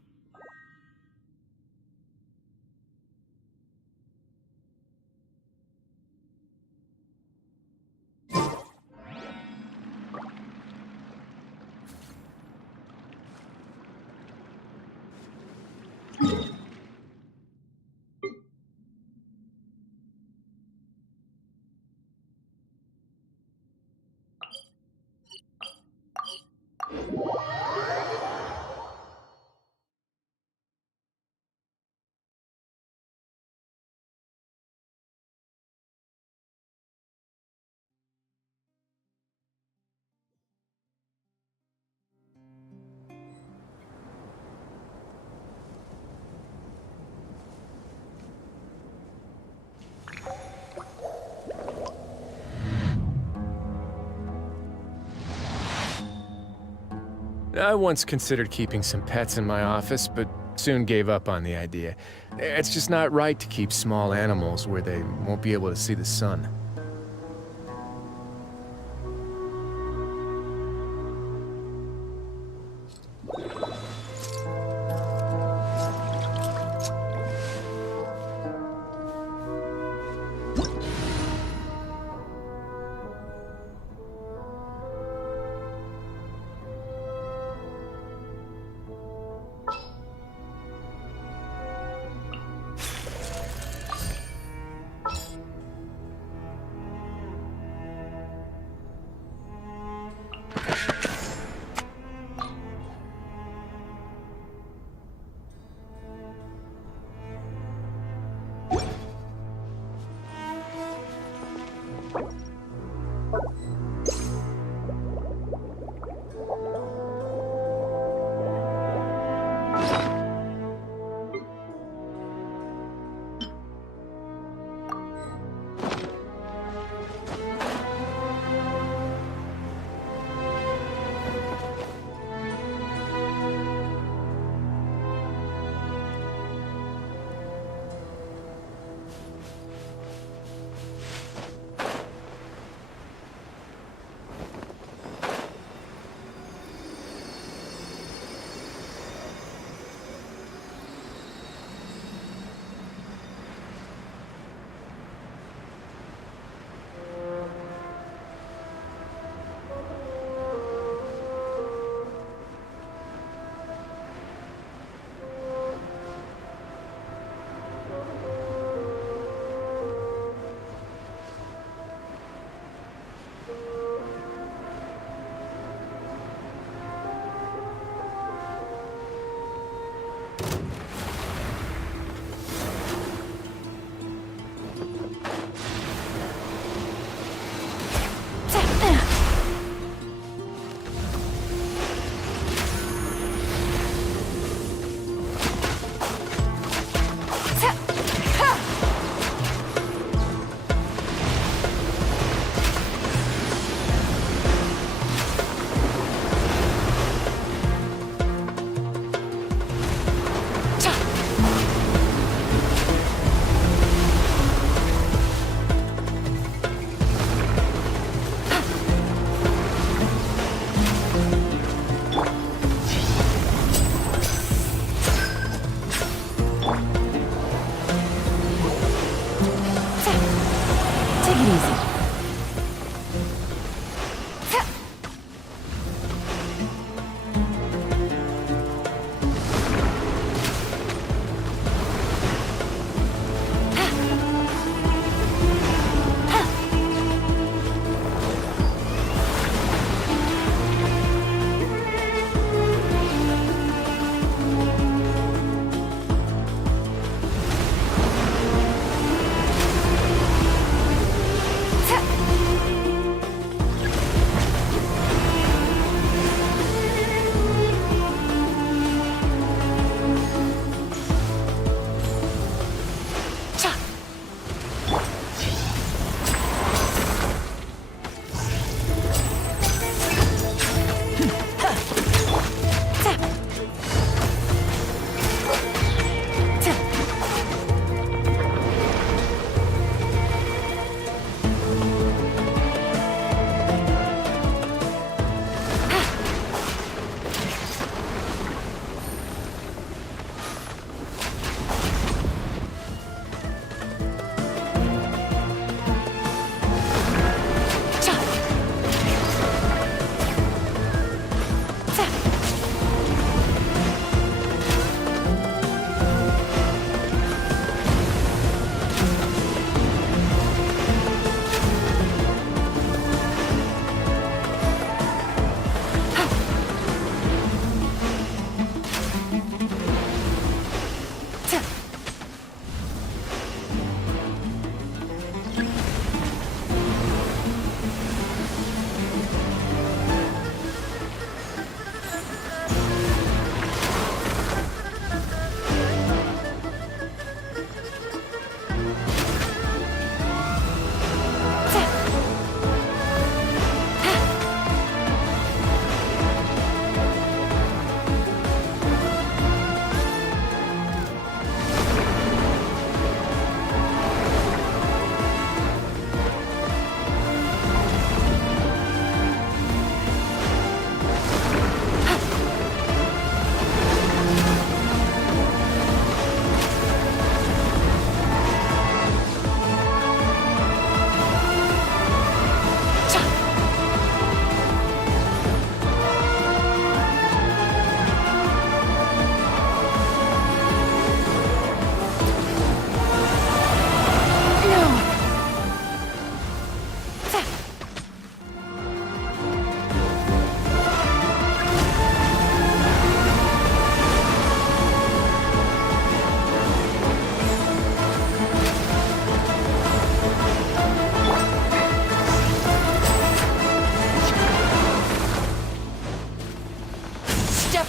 I once considered keeping some pets in my office, but soon gave up on the idea. It's just not right to keep small animals where they won't be able to see the sun.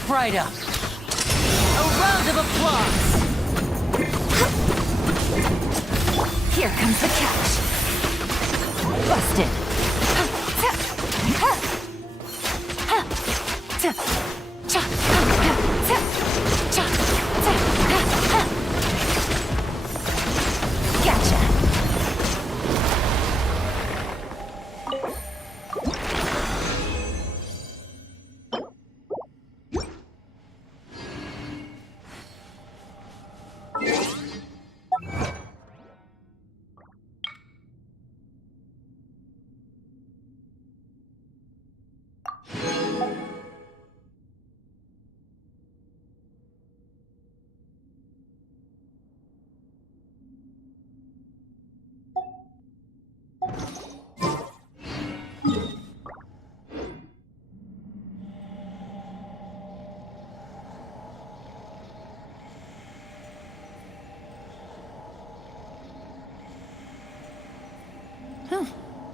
right up. A round of applause. Here comes the catch. Busted. Gotcha.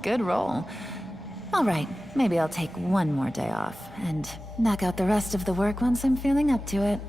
Good roll. All right, maybe I'll take one more day off and knock out the rest of the work once I'm feeling up to it.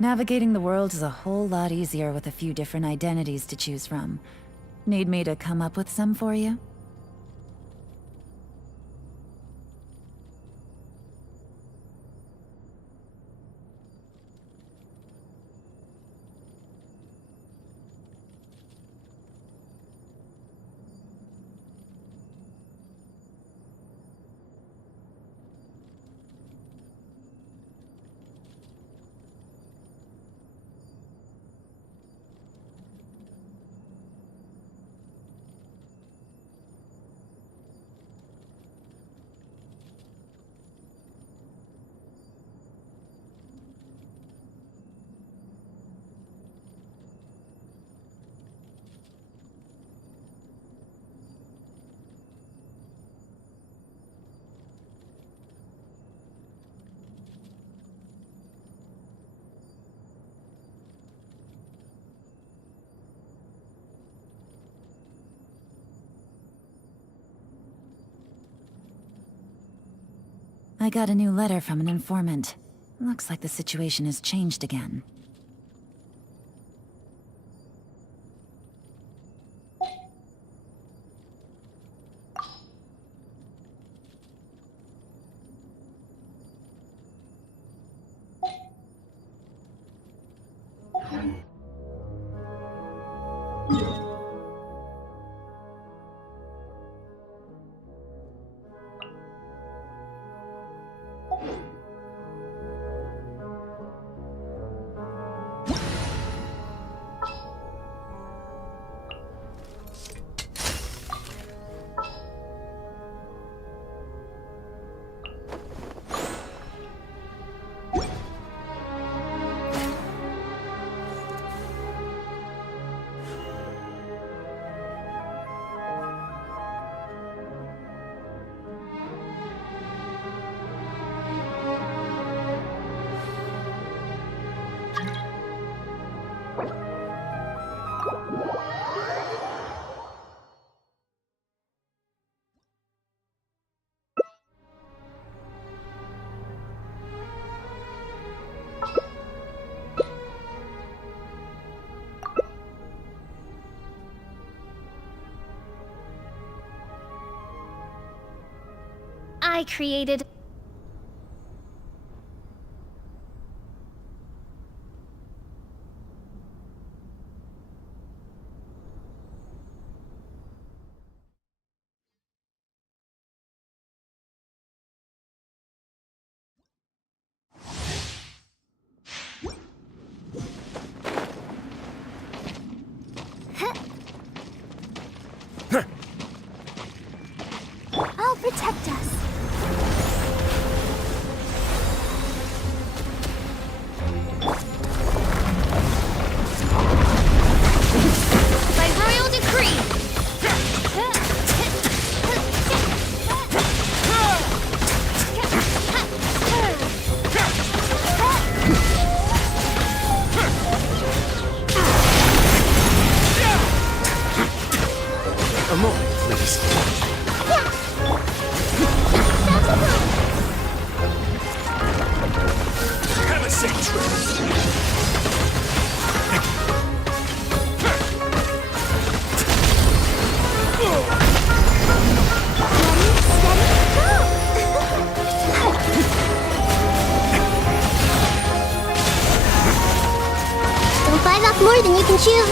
Navigating the world is a whole lot easier with a few different identities to choose from. Need me to come up with some for you? I got a new letter from an informant. Looks like the situation has changed again. I created. I'll protect us. By royal decree. A moment, please. Have a safe trip. Don't bite off more than you can chew.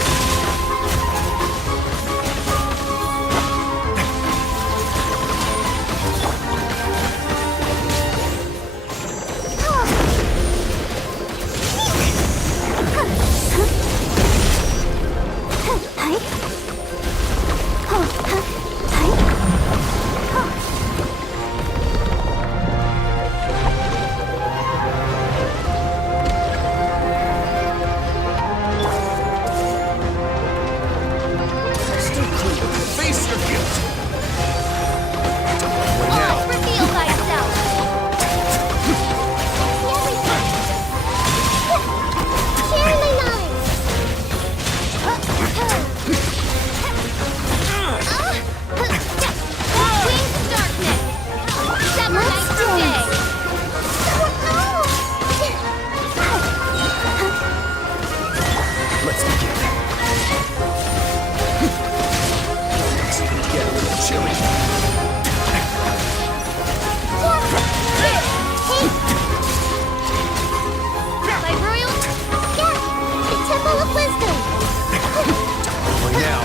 Face your guilt. What now? Reveal thyself. Share my knowledge. Wings of darkness. Sever night from day. Let's begin. It's gonna get a little chilly. By royal, the Temple of Wisdom. What now?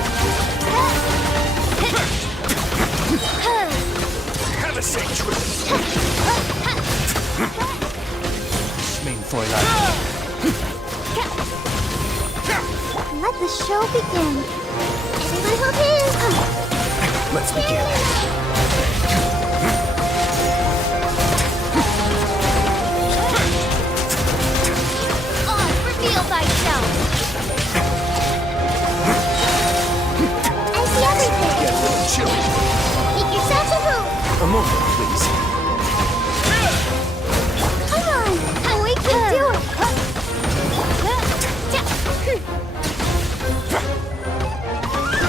Have a safe trip. Main Fräulein. Let the show begin. Everyone hold hands. Let's begin. Reveal thyself. I see everything. Get a little chilly. Make yourselves at home. A moment, please. Come on. And we can do it.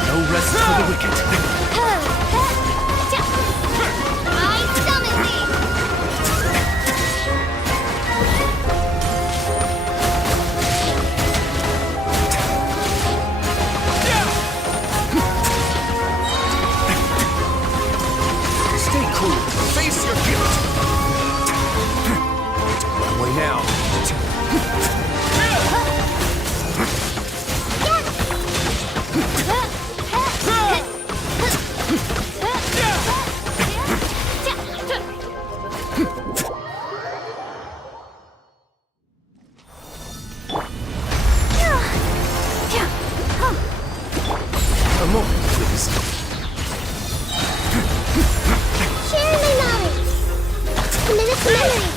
No rest for the wicked. I summon thee. Stay cool. Face your guilt. Way now. A moment, please. Share my knowledge. Commit it to memory.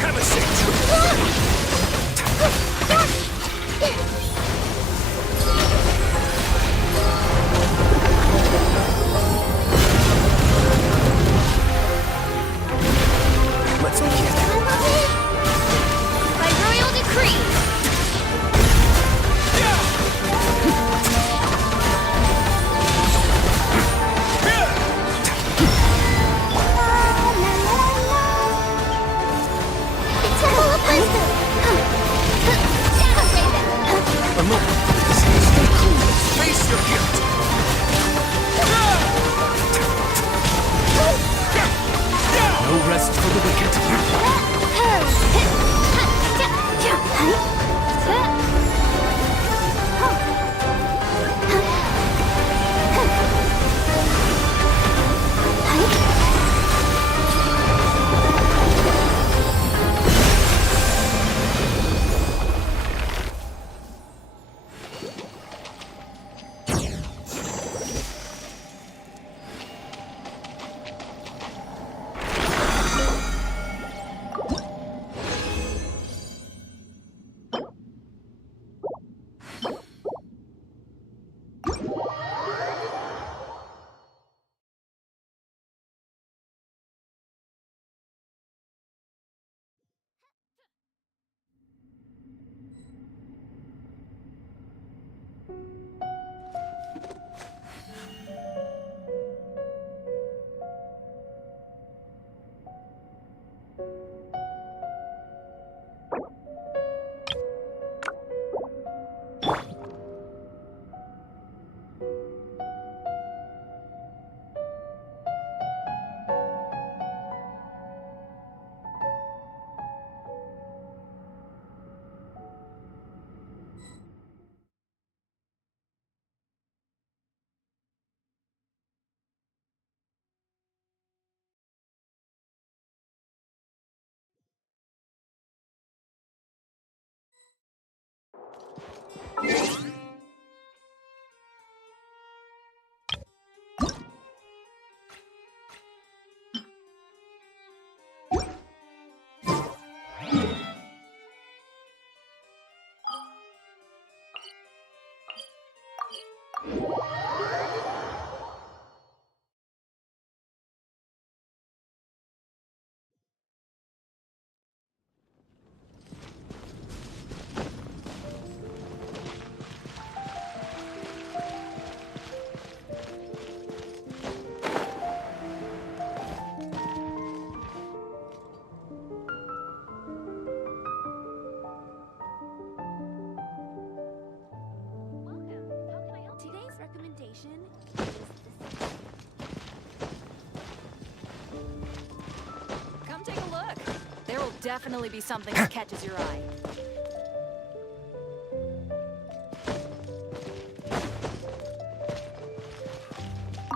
Have a safe trip. Let's begin. By royal decree. lust for the wicked. Come take a look. There will definitely be something that catches your eye.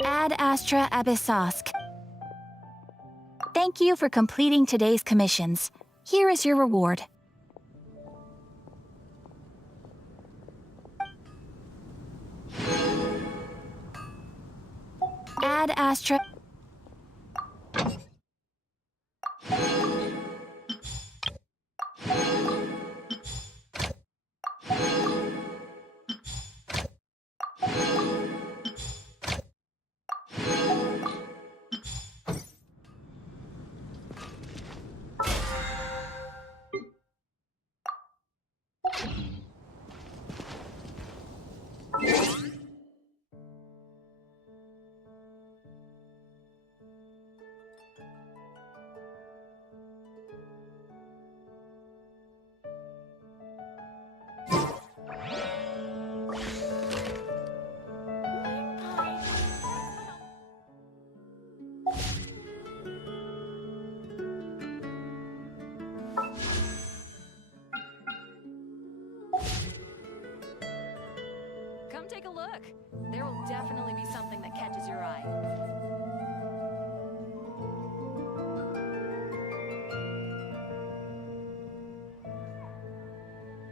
Ad Astra Abyssosk. Thank you for completing today's commissions. Here is your reward. Ad Astra... Come take a look. There will definitely be something that catches your eye.